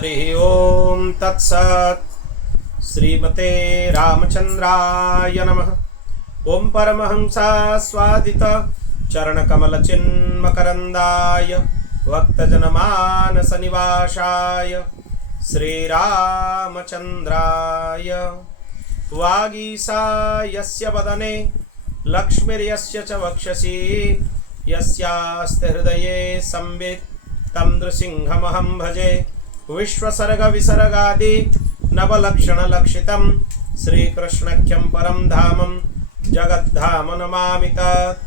हरि ओम तत्सत्। श्रीमते रामचंद्राय नमः। ओम परमहंसा स्वादित चरणकमल चिन्मकरंदाय भक्तजनमानस निवासाय श्रीरामचंद्राय। वागीसा यस्य वदने लक्ष्मीर्यस्य च वक्षसि यस्यास्ते हृदये संवित् तं नृसिंहमहं भजे। विश्वसर्ग विसर्गादि नवलक्षणलक्षितं श्रीकृष्णख्यं परं धामं जगद्धाम नमामि तत्।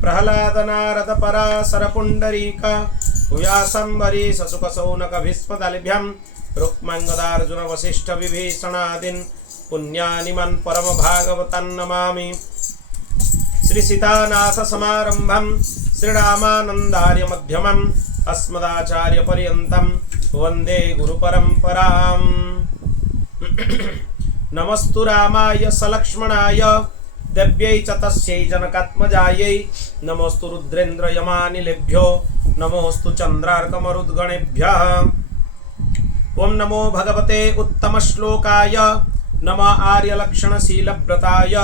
प्रह्लाद नारद पराशर पुण्डरीक व्यासं वरीश सुखसौनक भीष्मदलभ्यं रुक्माङ्गदार्जुन वसिष्ठ विभीषणादीन् पुण्यानिमन् परम भागवतं नमामि। श्री सीतानाथ समारंभं श्रीरामानन्दार्य मध्यमम् अस्मदाचार्य पर्यन्तं वन्दे गुरुपरम्पराम्। नमस्तु रामाय सलक्ष्मणाय देव्यै च तस्यै जनकात्मजायै। नमोस्तु रुद्रेन्द्र यमानिलेभ्यो नमोस्तु चन्द्रार्कमरुद्गणेभ्यः। ओम नमो भगवते उत्तमश्लोकाय नमः आर्यलक्षणशीलव्रताय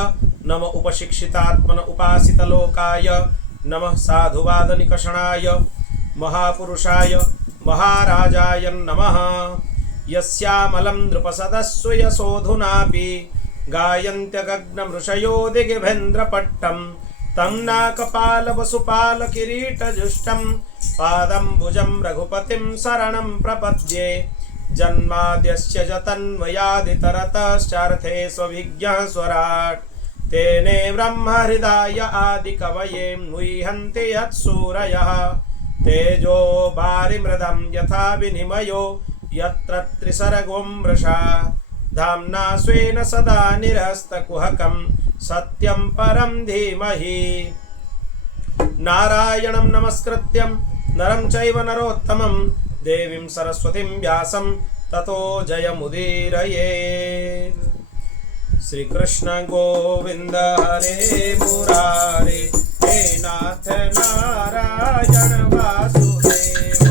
नमः उपशिक्षितात्मन उपासितलोकाय नमः साधुवादनिकषणाय महापुरुषाय महाराजाय नमः। यस्यामलं नृपसदस्व यशोधुनापि गायन्त्यगग्नमृषयो दिग्भेन्द्रपट्टं तं नाकपालवसुपालकिरीटजुष्टं पादम्बुजं रघुपतिं शरणं प्रपद्ये। जन्माद्यस्य जतन्वयादितरतश्चार्थे स्वभिज्ञः स्वराट् तेने ब्रह्महृदाय आदिकवये मुह्यन्ति यत्सूरयः। तेजो वारिमृदं यथा विनिमयो यत्र त्रिसर्गो मृषा धाम्ना स्वेन सदा निरस्तकुहकं सत्यं परं धीमहि। नारायणं नमस्कृत्यं नरं चैव नरोत्तमं देवीं सरस्वतीं व्यासं ततो जयमुदीरयेत्। श्री कृष्ण गोविंद हरे मुरारे हे नाथ नारायण वासुदेव।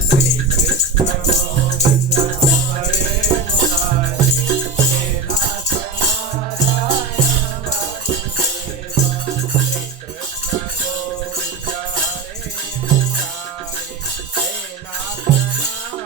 श्री कृष्ण गोविंद हरे मुरारे हे नाथ नारायण वासुदेव। श्री कृष्ण गोविंद हरे मुरारे हे नाथ नारायण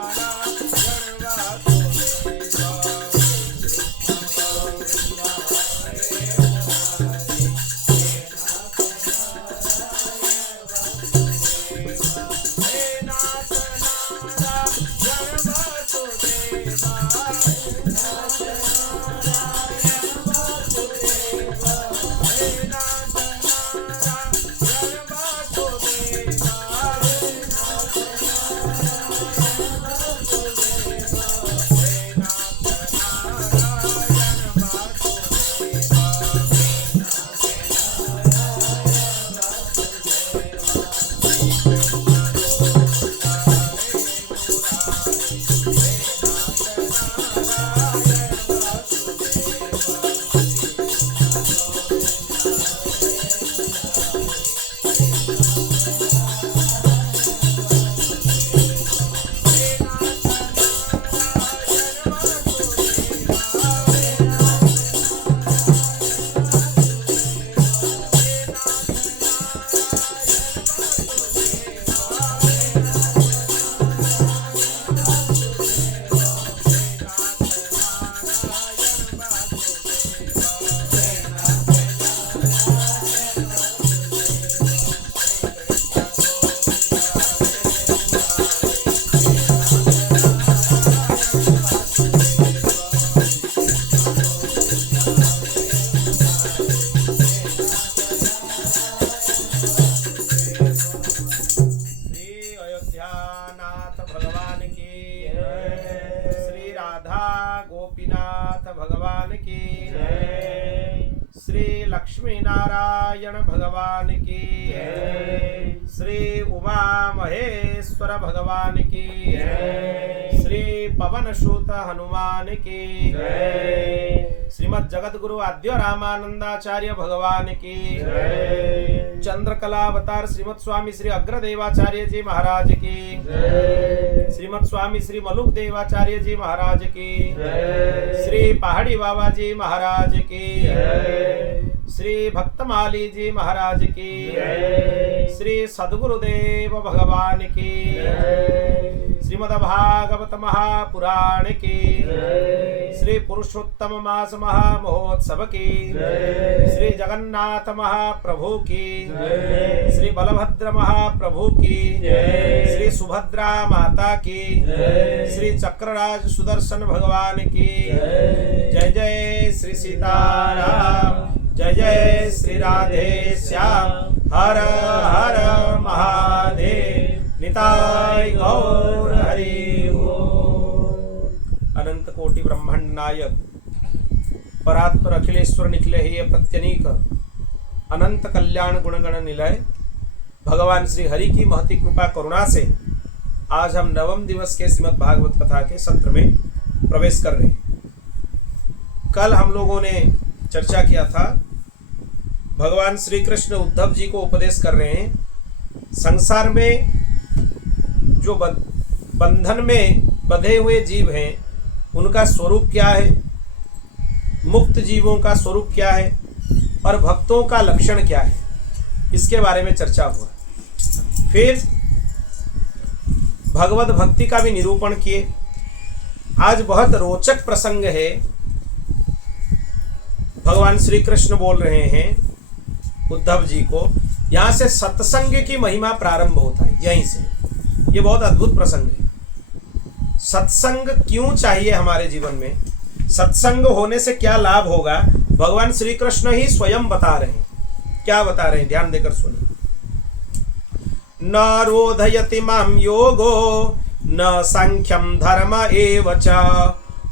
लक्ष्मी नारायण भगवान की श्री उमा महेश्वर भगवान की श्री पवन सुत हनुमान की जय। श्रीमद् जगत गुरु आद्य रामानंदाचार्य भगवान की जय। चंद्रकलावतार श्रीमद् स्वामी श्री अग्रदेवाचार्य जी महाराज की जय। श्रीमद् स्वामी श्री मलुक देवाचार्य जी महाराज की जय। श्री पहाड़ी बाबा जी महाराज की जय। श्री भक्तमाली जी महाराज की जय। श्री सद्गुरुदेव भगवान की जय। श्रीमद्भागवत महापुराण की जय। श्री पुरुषोत्तम मास महामहोत्सव की जय। श्री जगन्नाथ महाप्रभु की जय। श्री बलभद्र महाप्रभु की जय। श्री सुभद्रा माता की जय। श्री चक्रराज सुदर्शन भगवान की जय। जय जय श्री सीताराम जय जय श्री राधे श्याम हर हर महादेव निताय गौर हरि बोल। अनंत कोटि ब्रह्मांड नायक परात्पर अखिलेश्वर निखिले हे प्रत्यनीक अनंत कल्याण गुणगण निलय भगवान श्री हरि की महती कृपा करुणा से आज हम नवम दिवस के श्रीमद् भागवत कथा के सत्र में प्रवेश कर रहे हैं। कल हम लोगों ने चर्चा किया था भगवान श्री कृष्ण उद्धव जी को उपदेश कर रहे हैं संसार में जो बंधन में बंधे हुए जीव हैं उनका स्वरूप क्या है, मुक्त जीवों का स्वरूप क्या है और भक्तों का लक्षण क्या है, इसके बारे में चर्चा हुआ। फिर भगवत भक्ति का भी निरूपण किए। आज बहुत रोचक प्रसंग है। भगवान श्री कृष्ण बोल रहे हैं उद्धव जी को, यहाँ से सत्संग की महिमा प्रारंभ होता है। यहीं से ये बहुत अद्भुत प्रसंग है। सत्संग क्यों चाहिए हमारे जीवन में, सत्संग होने से क्या लाभ होगा, भगवान श्री कृष्ण ही स्वयं बता रहे हैं। क्या बता रहे हैं, ध्यान देकर सुनिए। न रोधयति मां योगो न सांख्यम धर्म एव च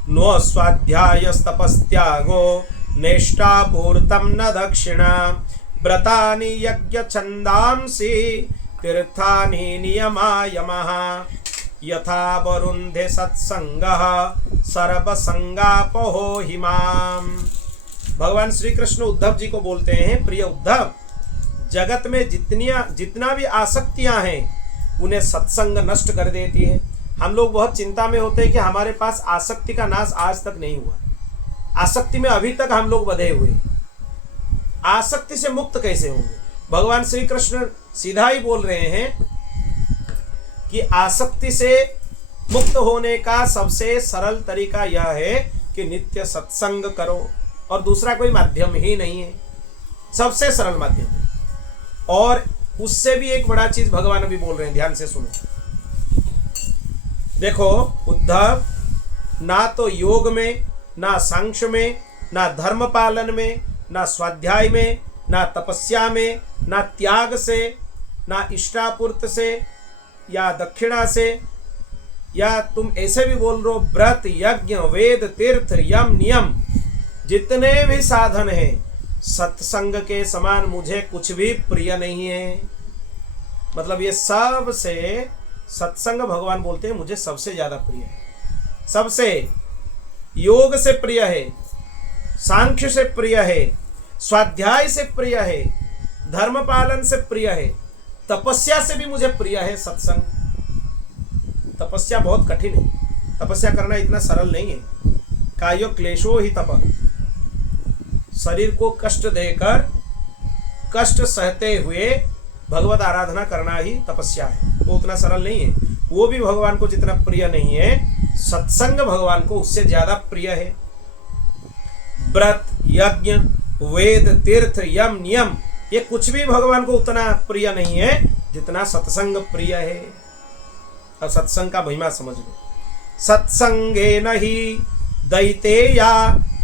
नो स्वाध्यायस्तपस्त्यागो नेष्टापूर्तम न दक्षिणा व्रतानि यज्ञ छंदांसि तीर्थानि नियमायमः यथा वरुन्धे सत्संगः सर्वसंगापहो हिमाम। भगवान श्री कृष्ण उद्धव जी को बोलते हैं, प्रिय उद्धव, जगत में जितना भी आसक्तियां हैं उन्हें सत्संग नष्ट कर देती है। हम लोग बहुत चिंता में होते हैं कि हमारे पास आसक्ति का नाश आज तक नहीं हुआ, आसक्ति में अभी तक हम लोग बंधे हुए। आसक्ति से मुक्त कैसे होंगे? भगवान श्री कृष्ण सीधा ही बोल रहे हैं कि आसक्ति से मुक्त होने का सबसे सरल तरीका यह है कि नित्य सत्संग करो, और दूसरा कोई माध्यम ही नहीं है, सबसे सरल माध्यम है। और उससे भी एक बड़ा चीज भगवान अभी बोल रहे हैं, ध्यान से सुनो। देखो उद्धव, ना तो योग में, ना सांख्य में, ना धर्म पालन में, ना स्वाध्याय में, ना तपस्या में, ना त्याग से, ना इष्टापूर्त से या दक्षिणा से, या तुम ऐसे भी बोल रहे हो व्रत यज्ञ वेद तीर्थ यम नियम, जितने भी साधन हैं सत्संग के समान मुझे कुछ भी प्रिय नहीं है। मतलब ये सब से सत्संग भगवान बोलते हैं मुझे सबसे ज्यादा प्रिय है। सबसे योग से प्रिय है, सांख्य से प्रिय है, स्वाध्याय से प्रिय है, धर्म पालन से प्रिय है, तपस्या से भी मुझे प्रिय है सत्संग। तपस्या बहुत कठिन है, तपस्या करना इतना सरल नहीं है। कायो क्लेशो ही तप, शरीर को कष्ट देकर कष्ट सहते हुए भगवत आराधना करना ही तपस्या है, वो उतना सरल नहीं है। वो भी भगवान को जितना प्रिय नहीं है, सत्संग भगवान को उससे ज्यादा प्रिय है। व्रत यज्ञ वेद तीर्थ यम नियम, ये कुछ भी भगवान को उतना प्रिय नहीं है जितना सत्संग प्रिय है। अब सत्संग का महिमा समझ लो। सत्संगे नहीं दैते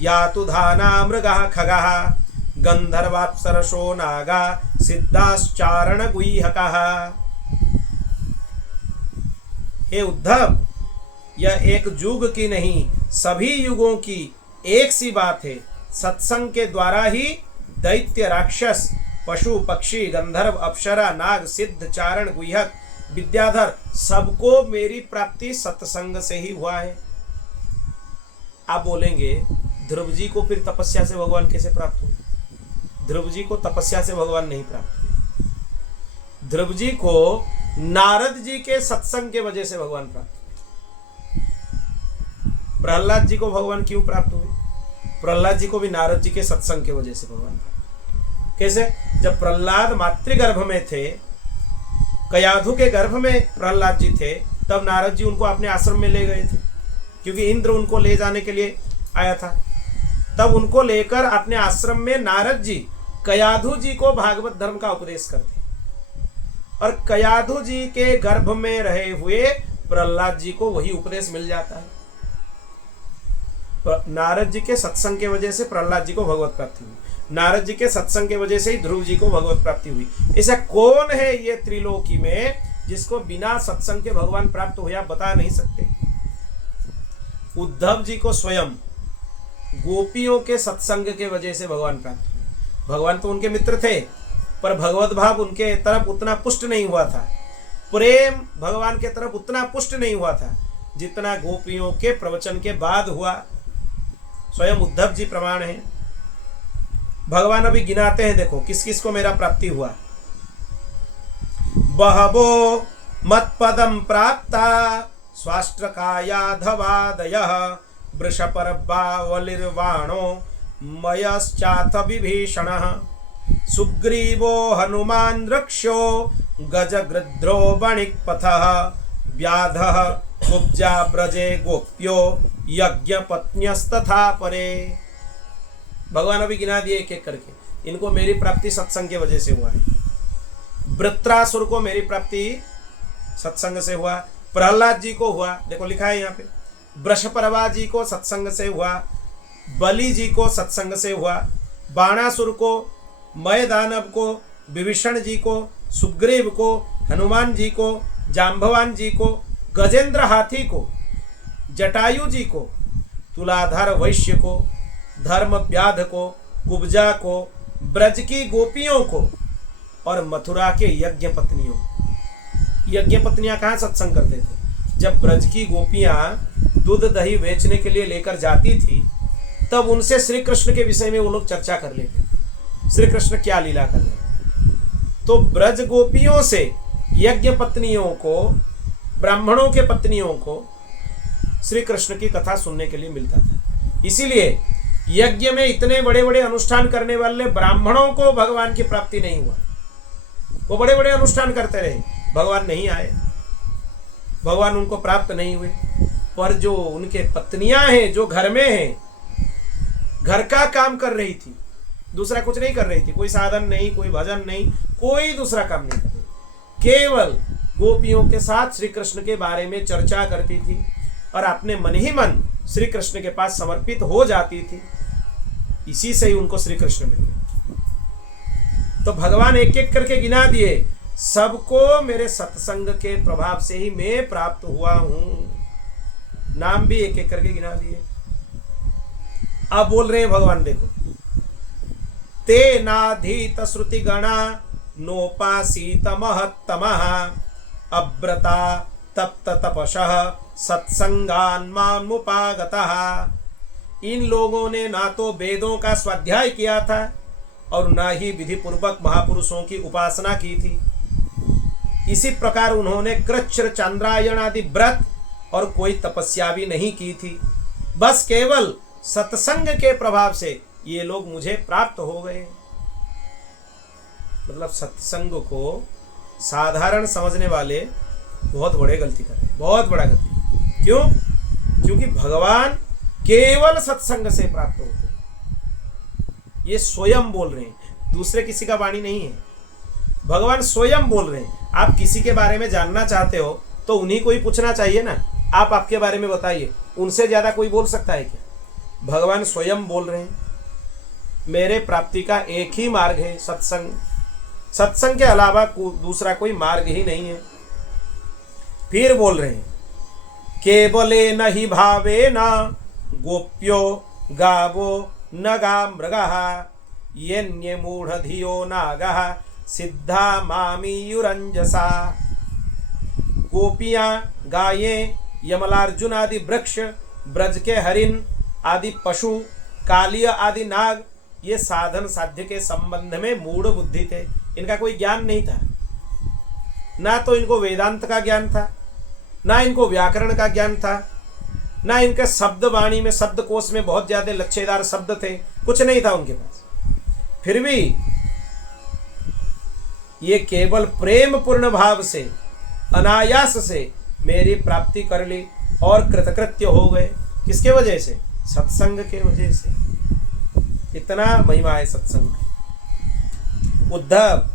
या तु धाना मृगा खगा गंधर्वाप्सरसो नागा सिद्धाश्चारण गुह्यका। हे उद्धव, यह एक युग की नहीं सभी युगों की एक सी बात है। सत्संग के द्वारा ही दैत्य राक्षस पशु पक्षी गंधर्व अप्सरा नाग सिद्ध चारण गुह्यक विद्याधर सबको मेरी प्राप्ति सत्संग से ही हुआ है। आप बोलेंगे ध्रुव जी को फिर तपस्या से भगवान कैसे प्राप्त हुए? ध्रुव जी को तपस्या से भगवान नहीं प्राप्त हुए। ध्रुव जी को नारद जी के सत्संग के वजह से भगवान प्राप्त हुए। प्रहलाद जी को भगवान क्यों प्राप्त हुए? प्रहलाद जी को भी नारद जी के सत्संग के वजह से भगवान प्राप्त। कैसे? जब प्रहलाद मातृगर्भ में थे, कयाधु के गर्भ में प्रहलाद जी थे, तब नारद जी उनको अपने आश्रम में ले गए थे, क्योंकि इंद्र उनको ले जाने के लिए आया था। तब उनको लेकर अपने आश्रम में नारद जी कयाधु जी को भागवत धर्म का उपदेश करते, और कयाधु जी के गर्भ में रहे हुए प्रहलाद जी को वही उपदेश मिल जाता है। नारद जी के सत्संग के वजह से प्रहलाद जी को भगवत प्राप्ति हुई, नारद जी के सत्संग के वजह से ही ध्रुव जी को भगवत प्राप्ति हुई। ऐसा कौन है ये त्रिलोकी में जिसको बिना सत्संग के भगवान प्राप्त हुआ? बता नहीं सकते। उद्धव जी को स्वयं गोपियों के सत्संग के वजह से भगवान प्राप्त हुए। भगवान तो उनके मित्र थे, पर भगवत भाव उनके तरफ उतना पुष्ट नहीं हुआ था, प्रेम भगवान के तरफ उतना पुष्ट नहीं हुआ था जितना गोपियों के प्रवचन के बाद हुआ। स्वयं उद्धव जी प्रमाण है। भगवान अभी गिनाते हैं, देखो किस किस को मेरा प्राप्ति हुआ। बहवो मत्पदम प्राप्ता स्वाष्ट्रकायाधवादयः वृषपर्वावलिर्वाणो मयश्चाथ विभीषणः सुग्रीवो हनुमान् रक्षो गजगृध्रो वणिक्पथः व्याधः कुब्जा ब्रजे गोप्यो यज्ञपत्न्यस्तथा परे। भगवान अभी गिना दिए एक एक करके। इनको मेरी प्राप्ति सत्संग के वजह से हुआ है। वृत्रासुर को मेरी प्राप्ति सत्संग से हुआ, प्रहलाद जी को हुआ, देखो लिखा है यहाँ पे। वृषपर्वा जी को सत्संग से हुआ, बलि जी को सत्संग से हुआ, बाणासुर को, मय दानव को, विभीषण जी को, सुग्रीव को, हनुमान जी को, जाम्बवान जी को, गजेंद्र हाथी को, जटायु जी को, तुलाधर वैश्य को, धर्म व्याध को, कुब्जा को, ब्रज की गोपियों को और मथुरा के यज्ञ पत्नियों। यज्ञ पत्नियां कहाँ सत्संग करते थे? जब ब्रज की गोपियां दूध दही बेचने के लिए लेकर जाती थी, तब उनसे श्री कृष्ण के विषय में वो लोग चर्चा कर लेते, श्री कृष्ण क्या लीला कर रहे हैं। तो ब्रज गोपियों से यज्ञ पत्नियों को, ब्राह्मणों के पत्नियों को श्री कृष्ण की कथा सुनने के लिए मिलता था। इसीलिए यज्ञ में इतने बड़े बड़े अनुष्ठान करने वाले ब्राह्मणों को भगवान की प्राप्ति नहीं हुआ। वो बड़े बड़े अनुष्ठान करते रहे, भगवान नहीं आए, भगवान उनको प्राप्त नहीं हुए। पर जो उनके पत्नियां हैं, जो घर में हैं, घर का काम कर रही थी, दूसरा कुछ नहीं कर रही थी, कोई साधन नहीं, कोई भजन नहीं, कोई दूसरा काम नहीं कर रही, केवल गोपियों के साथ श्री कृष्ण के बारे में चर्चा करती थी और अपने मन ही मन श्री कृष्ण के पास समर्पित हो जाती थी। इसी से ही उनको श्री कृष्ण मिले। तो भगवान एक एक करके गिना दिए, सबको मेरे सत्संग के प्रभाव से ही मैं प्राप्त हुआ हूं। नाम भी एक एक करके गिना दिए। अब बोल रहे हैं भगवान, देखो, ते नाधीत श्रुति गणा नोपासीत महत्तमः अव्रता तप्त तपसः सत्संगान्मामुपागतः। इन लोगों ने ना तो वेदों का स्वाध्याय किया था और ना ही विधि पूर्वक महापुरुषों की उपासना की थी। इसी प्रकार उन्होंने कृच्छ्र चांद्रायण आदि व्रत और कोई तपस्या भी नहीं की थी। बस केवल सत्संग के प्रभाव से ये लोग मुझे प्राप्त हो गए। मतलब सत्संग को साधारण समझने वाले बहुत बड़े गलती कर रहे हैं, बहुत बड़ा गलती। क्यों? क्योंकि भगवान केवल सत्संग से प्राप्त होते हैं। ये स्वयं बोल रहे हैं, दूसरे किसी का वाणी नहीं है। भगवान स्वयं बोल रहे हैं। आप किसी के बारे में जानना चाहते हो तो उन्हीं को ही पूछना चाहिए ना, आप आपके बारे में बताइए, उनसे ज्यादा कोई बोल सकता है क्या? भगवान स्वयं बोल रहे हैं, मेरे प्राप्ति का एक ही मार्ग है सत्संग, सत्संग के अलावा दूसरा कोई मार्ग ही नहीं है। फिर बोल रहे हैं, केवले न ही भावे न गोप्यो गावो नगा मृगः यन्ये मूढ़धियो नागः सिद्धा मामीयुरंजसा। गोपियां, गायें, यमलार्जुन आदि वृक्ष, ब्रज के हरिण, आदि पशु, कालिय आदि नाग, ये साधन साध्य के संबंध में मूढ़ बुद्धि थे। इनका कोई ज्ञान नहीं था, ना तो इनको वेदांत का ज्ञान था, ना इनको व्याकरण का ज्ञान था, ना इनके शब्द वाणी में, शब्दकोश में बहुत ज्यादा लच्छेदार शब्द थे, कुछ नहीं था उनके पास। फिर भी ये केवल प्रेम पूर्ण भाव से, अनायास से मेरी प्राप्ति कर ली और कृतकृत्य हो गए। किसके वजह से? सत्संग के वजह से। इतना महिमा है सत्संग। उद्धव,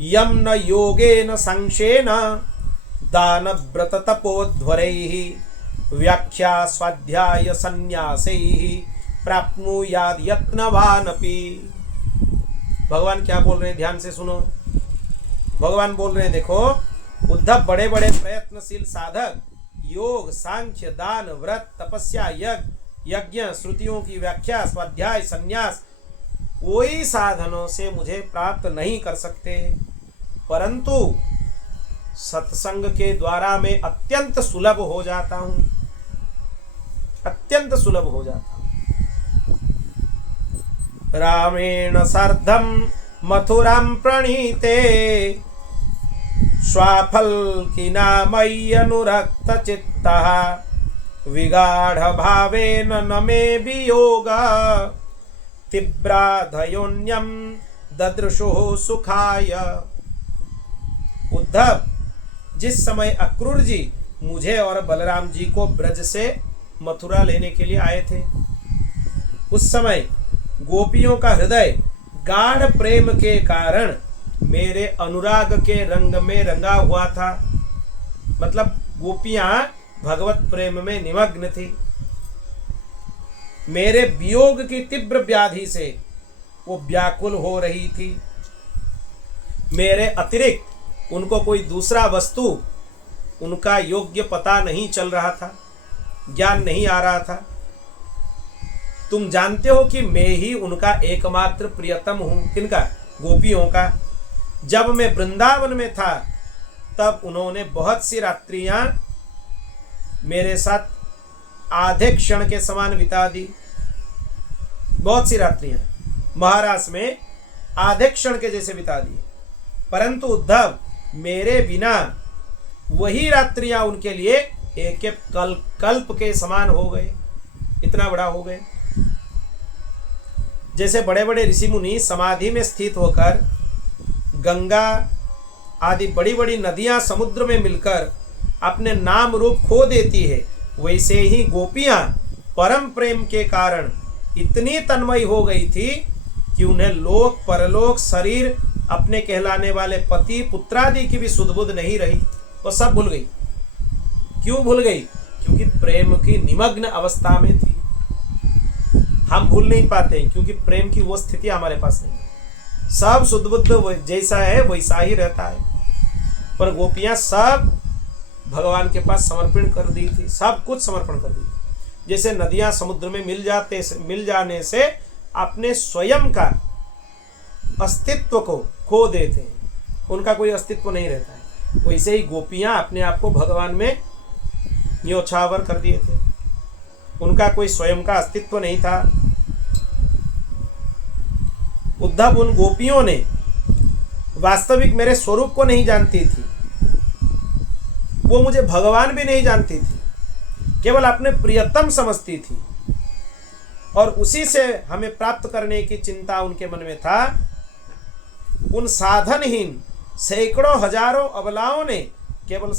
यम न योगेन संशेन दान व्रत तपोध्वरैः व्याख्या स्वाध्याय संन्यासैः प्राप्नुयाद यत्नवानपि। भगवान क्या बोल रहे हैं, ध्यान से सुनो। भगवान बोल रहे हैं, देखो उद्धव, बड़े बड़े प्रयत्नशील साधक योग, सांख्य, दान, व्रत, तपस्या, यज्ञ, श्रुतियों की व्याख्या, स्वाध्याय, संन्यास, कोई साधनों से मुझे प्राप्त नहीं कर सकते, परंतु सत्संग के द्वारा मैं अत्यंत सुलभ हो जाता हूं, अत्यंत सुलभ हो जाता हूं। रामेण सार्धम मथुरां प्रणीते स्वाफल्किनामय्यनुरक्तचित्तः विगाढ़ भावेन न मे वियोगा तीव्राधयोन्यम ददृशुः सुखाय। उद्धव, जिस समय अक्रूर जी मुझे और बलराम जी को ब्रज से मथुरा लेने के लिए आए थे, उस समय गोपियों का हृदय गाढ़ प्रेम के कारण मेरे अनुराग के रंग में रंगा हुआ था। मतलब गोपियां भगवत प्रेम में निमग्न थी। मेरे वियोग की तीव्र व्याधि से वो व्याकुल हो रही थी। मेरे अतिरिक्त उनको कोई दूसरा वस्तु, उनका योग्य पता नहीं चल रहा था, ज्ञान नहीं आ रहा था। तुम जानते हो कि मैं ही उनका एकमात्र प्रियतम हूं। किनका? गोपियों का। जब मैं वृंदावन में था तब उन्होंने बहुत सी रात्रियां मेरे साथ आधे क्षण के समान बिता दी। बहुत सी रात्रियां महाराज में आधे क्षण के जैसे बिता दी। परंतु उद्धव, मेरे बिना वही रात्रियां उनके लिए एक एक कल्प के समान हो गए, इतना बड़ा हो गए। जैसे बड़े बड़े ऋषि मुनि समाधि में स्थित होकर गंगा आदि बड़ी बड़ी नदियां समुद्र में मिलकर अपने नाम रूप खो देती है, वैसे ही गोपियां परम प्रेम के कारण इतनी तन्मयी हो गई थी कि उन्हें लोक परलोक, शरीर, अपने कहलाने वाले पति पुत्रादि की भी सुध-बुध नहीं रही। वो सब भूल गई। क्यों भूल गई? क्योंकि प्रेम की निमग्न अवस्था में थी। हम भूल नहीं पाते क्योंकि प्रेम की वो स्थिति हमारे पास नहीं है। सब सुध-बुध जैसा है वैसा ही रहता है। पर गोपियां सब भगवान के पास समर्पण कर दी थी, सब कुछ समर्पण कर दी। जैसे नदियां समुद्र में मिल जाने से अपने स्वयं का अस्तित्व को खो देते हैं, उनका कोई अस्तित्व नहीं रहता है। वैसे ही गोपियां अपने आप को भगवान में न्योछावर कर दिए थे, उनका कोई स्वयं का अस्तित्व नहीं था। उद्धव, उन गोपियों ने वास्तविक मेरे स्वरूप को नहीं जानती थी, वो मुझे भगवान भी नहीं जानती थी, केवल अपने प्रियतम समझती थी और उसी से हमें प्राप्त करने की चिंता उनके मन में था। उन साधनहीन सैकड़ों हजारों अबलाओं ने केवल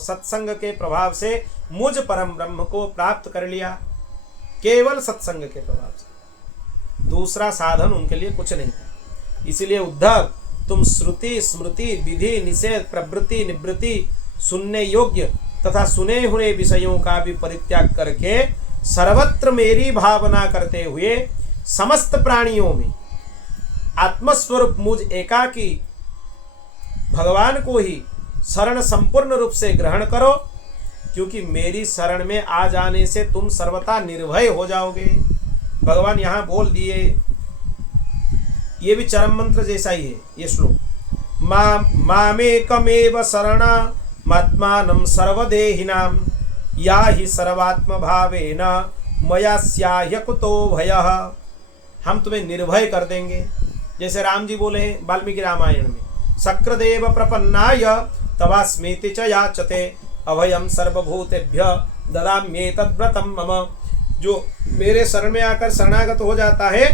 सत्संग के प्रभाव से मुझ परम ब्रह्म को प्राप्त कर लिया, केवल सत्संग के प्रभाव से। दूसरा साधन उनके लिए कुछ नहीं था। इसलिए उद्धव, तुम श्रुति, स्मृति, विधि, निषेध, प्रवृत्ति, निवृत्ति, सुनने योग्य तथा सुने हुए विषयों का भी परित्याग करके सर्वत्र मेरी भावना करते हुए समस्त प्राणियों में आत्मस्वरूप मुझ एकाकी भगवान को ही शरण संपूर्ण रूप से ग्रहण करो, क्योंकि मेरी शरण में आ जाने से तुम सर्वथा निर्भय हो जाओगे। भगवान यहाँ बोल दिए, ये भी चरम मंत्र जैसा ही है ये श्लोक। मामेकमेव शरणमात्मानं सर्वदेहिनां या हि सर्वात्म भावेन मया स्याह्य कुतो भयः, हम तुम्हें निर्भय कर देंगे। जैसे राम जी बोले हैं वाल्मीकि रामायण में, शक्रदेव प्रपन्नाय तवास्मीति च याचते अभयम सर्वभूतेभ्य ददाम्येतद् व्रतं मम। जो मेरे शरण में आकर शरणागत हो जाता है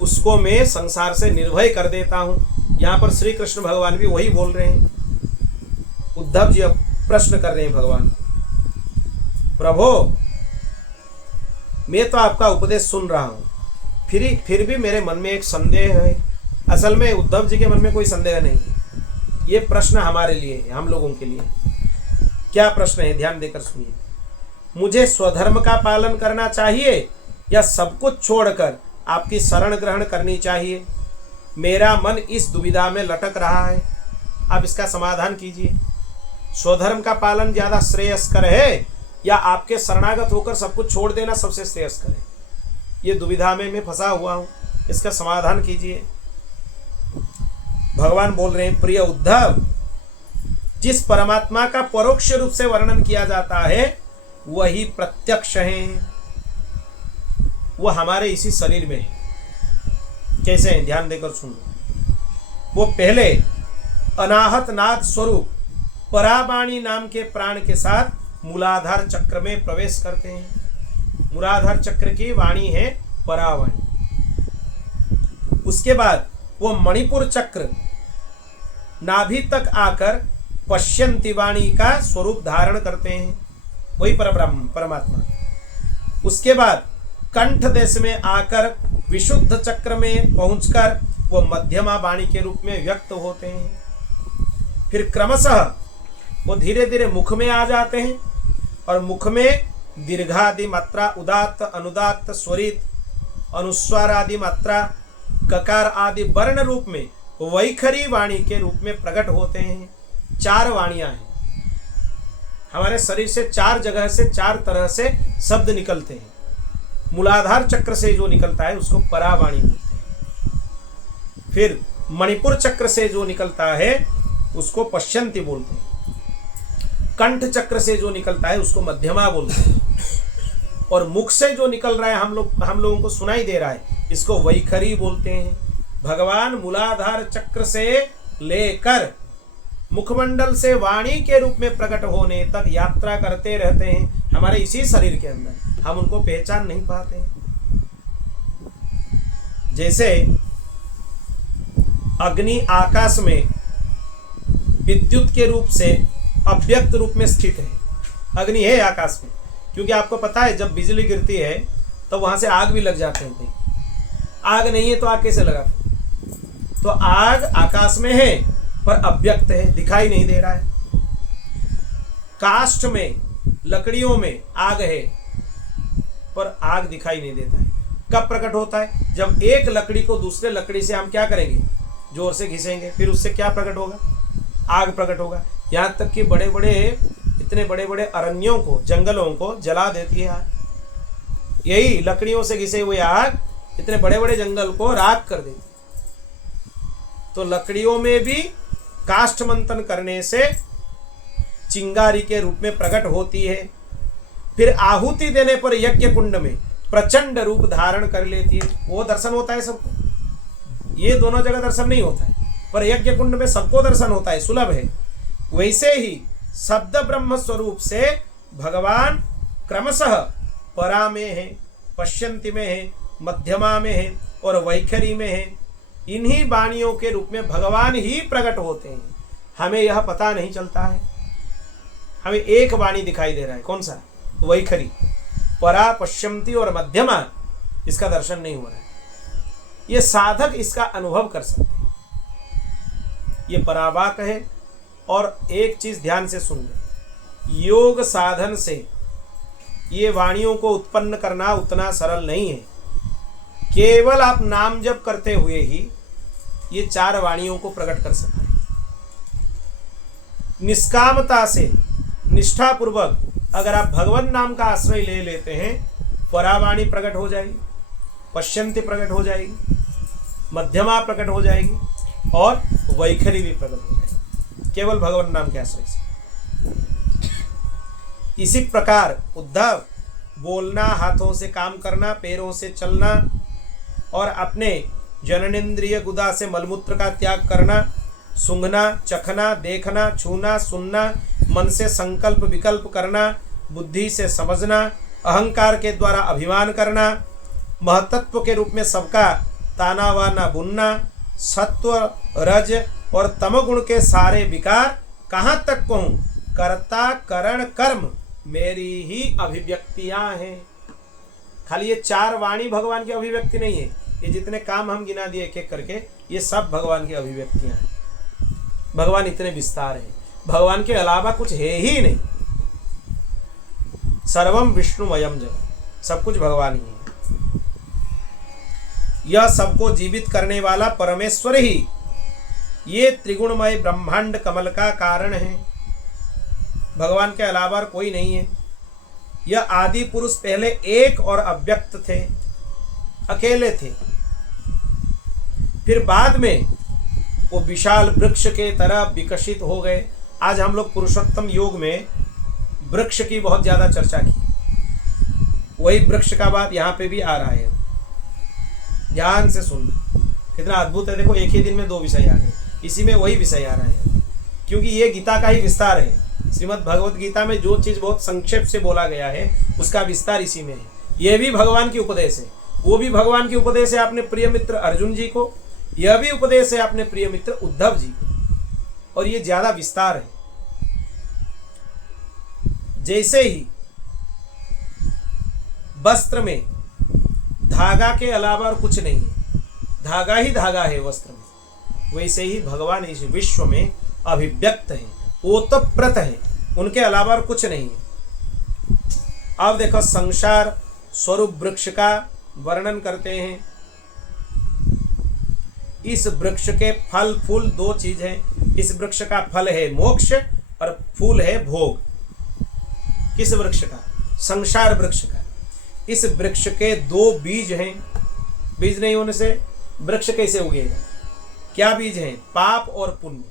उसको मैं संसार से निर्भय कर देता हूँ। यहाँ पर श्री कृष्ण भगवान भी वही बोल रहे हैं। उद्धव जी अब प्रश्न कर रहे हैं भगवान को, प्रभु मैं तो आपका उपदेश सुन रहा हूँ, फिर भी मेरे मन में एक संदेह है। असल में उद्धव जी के मन में कोई संदेह नहीं है, ये प्रश्न हमारे लिए है, हम लोगों के लिए। क्या प्रश्न है, ध्यान देकर सुनिए। मुझे स्वधर्म का पालन करना चाहिए या सब कुछ छोड़कर आपकी शरण ग्रहण करनी चाहिए? मेरा मन इस दुविधा में लटक रहा है, आप इसका समाधान कीजिए। स्वधर्म का पालन ज्यादा श्रेयस्कर है या आपके शरणागत होकर सब कुछ छोड़ देना सबसे श्रेयस्कर है? ये दुविधा में मैं फंसा हुआ हूं, इसका समाधान कीजिए। भगवान बोल रहे हैं, प्रिय उद्धव, जिस परमात्मा का परोक्ष रूप से वर्णन किया जाता है वही प्रत्यक्ष है, वो हमारे इसी शरीर में है। कैसे हैं, ध्यान देकर सुनो। वो पहले अनाहत नाद स्वरूप परावाणी नाम के प्राण के साथ मूलाधार चक्र में प्रवेश करते हैं। मूलाधार चक्र की वाणी है परावाणी। उसके बाद वो मणिपुर चक्र नाभि तक आकर पश्यंती वाणी का स्वरूप धारण करते हैं, वही परब्रह्म परमात्मा। उसके बाद कंठ देश में आकर विशुद्ध चक्र में पहुंचकर वो मध्यमा वाणी के रूप में व्यक्त होते हैं। फिर क्रमशः वो धीरे धीरे मुख में आ जाते हैं और मुख में दीर्घादि मात्रा, उदात्त अनुदात्त स्वरित अनुस्वार आदि मात्रा, ककार आदि वर्ण रूप में वैखरी वाणी के रूप में प्रकट होते हैं। 4 वाणियां हैं हमारे शरीर से, 4 जगह से 4 तरह से शब्द निकलते हैं। मूलाधार चक्र से जो निकलता है उसको परावाणी बोलते हैं। फिर मणिपुर चक्र से जो निकलता है उसको पश्यंती बोलते हैं। कंठ चक्र से जो निकलता है उसको मध्यमा बोलते हैं। और मुख से जो निकल रहा है हम लोगों को सुनाई दे रहा है, इसको वैखरी बोलते हैं। भगवान मूलाधार चक्र से लेकर मुखमंडल से वाणी के रूप में प्रकट होने तक यात्रा करते रहते हैं हमारे इसी शरीर के अंदर। हम उनको पहचान नहीं पाते हैं। जैसे अग्नि आकाश में विद्युत के रूप से अव्यक्त रूप में स्थित है। अग्नि है आकाश में, क्योंकि आपको पता है जब बिजली गिरती है तो वहां से आग भी लग जाते हैं। आग नहीं है तो आग कैसे लगा? तो आग आकाश में है पर अव्यक्त है, दिखाई नहीं दे रहा है। काष्ठ में, लकड़ियों में आग है पर आग दिखाई नहीं देता है। कब प्रकट होता है? जब एक लकड़ी को दूसरे लकड़ी से हम क्या करेंगे, जोर से घिसेंगे, फिर उससे क्या प्रकट होगा? आग प्रकट होगा। यहाँ तक कि इतने बड़े बड़े अरण्यों को, जंगलों को जला देती है आग। यही लकड़ियों से घिसे हुए आग इतने बड़े बड़े जंगल को राख कर देती। तो लकड़ियों में भी काष्ठ मंथन करने से चिंगारी के रूप में प्रकट होती है। फिर आहुति देने पर यज्ञ कुंड में प्रचंड रूप धारण कर लेती है। वो दर्शन होता है सबको, ये दोनों जगह दर्शन नहीं होता है, पर यज्ञ कुंड में सबको दर्शन होता है, सुलभ है। वैसे ही शब्द ब्रह्म स्वरूप से भगवान क्रमशः परा में है, पश्यंती में है, मध्यमा में है और वैखरी में है। इन्हीं वाणियों के रूप में भगवान ही प्रकट होते हैं। हमें यह पता नहीं चलता है। हमें एक वाणी दिखाई दे रहा है, कौन सा? वैखरी। परा, पश्यंती और मध्यमा, इसका दर्शन नहीं हो रहा है। ये साधक इसका अनुभव कर सकते हैं। ये परावाक है। और एक चीज ध्यान से सुन ले, योग साधन से ये वाणियों को उत्पन्न करना उतना सरल नहीं है। केवल आप नाम जप करते हुए ही ये 4 वाणियों को प्रकट कर सकते हैं। निष्कामता से, निष्ठापूर्वक अगर आप भगवान नाम का आश्रय ले लेते हैं, परावाणी प्रकट हो जाएगी, पश्यंती प्रकट हो जाएगी, मध्यमा प्रकट हो जाएगी और वैखरी भी प्रकट हो जाएगी, केवल भगवान नाम के आश्रय से। इसी प्रकार उद्धव, बोलना, हाथों से काम करना, पैरों से चलना और अपने जननेंद्रिय गुदा से मलमूत्र का त्याग करना, सूंघना, चखना, देखना, छूना, सुनना, मन से संकल्प विकल्प करना, बुद्धि से समझना, अहंकार के द्वारा अभिमान करना, महतत्व के रूप में सबका ताना वाना बुनना, सत्व, रज और तमगुण के सारे विकार कहाँ तक कहूँ, कर्ता करण कर्म मेरी ही अभिव्यक्तियां हैं। खाली ये 4 वाणी भगवान की अभिव्यक्ति नहीं है, ये जितने काम हम गिना दिए एक एक करके, ये सब भगवान की अभिव्यक्तियां हैं। भगवान इतने विस्तार है, भगवान के अलावा कुछ है ही नहीं। सर्वम विष्णुमयम जगत, सब कुछ भगवान ही है। यह सबको जीवित करने वाला परमेश्वर ही ये त्रिगुणमय ब्रह्मांड कमल का कारण है। भगवान के अलावा कोई नहीं है। यह आदि पुरुष पहले एक और अव्यक्त थे, अकेले थे, फिर बाद में वो विशाल वृक्ष के तरह विकसित हो गए। आज हम लोग पुरुषोत्तम योग में वृक्ष की बहुत ज्यादा चर्चा की, वही वृक्ष का बात यहाँ पे भी आ रहा है। ध्यान से सुनना, कितना अद्भुत है। देखो, एक ही दिन में 2 विषय आ गए, इसी में वही विषय आ रहा है, क्योंकि ये गीता का ही विस्तार है। श्रीमद् भगवत गीता में जो चीज बहुत संक्षेप से बोला गया है, उसका विस्तार इसी में है। यह भी भगवान की उपदेश है, वो भी भगवान की उपदेश है अपने प्रिय मित्र अर्जुन जी को, यह भी उपदेश है अपने प्रिय मित्र उद्धव जी को, और ये ज्यादा विस्तार है। जैसे ही वस्त्र में धागा के अलावा और कुछ नहीं है, धागा ही धागा है वस्त्र में, वैसे ही भगवान इस विश्व में अभिव्यक्त है, ओतप्रोत है, उनके अलावा और कुछ नहीं है। अब देखो, संसार स्वरूप वृक्ष का वर्णन करते हैं। इस वृक्ष के फल फूल 2 चीज हैं। इस वृक्ष का फल है मोक्ष और फूल है भोग। किस वृक्ष का? संसार वृक्ष का। इस वृक्ष के 2 बीज हैं। बीज नहीं होने से वृक्ष कैसे उगेगा? क्या बीज हैं? पाप और पुण्य।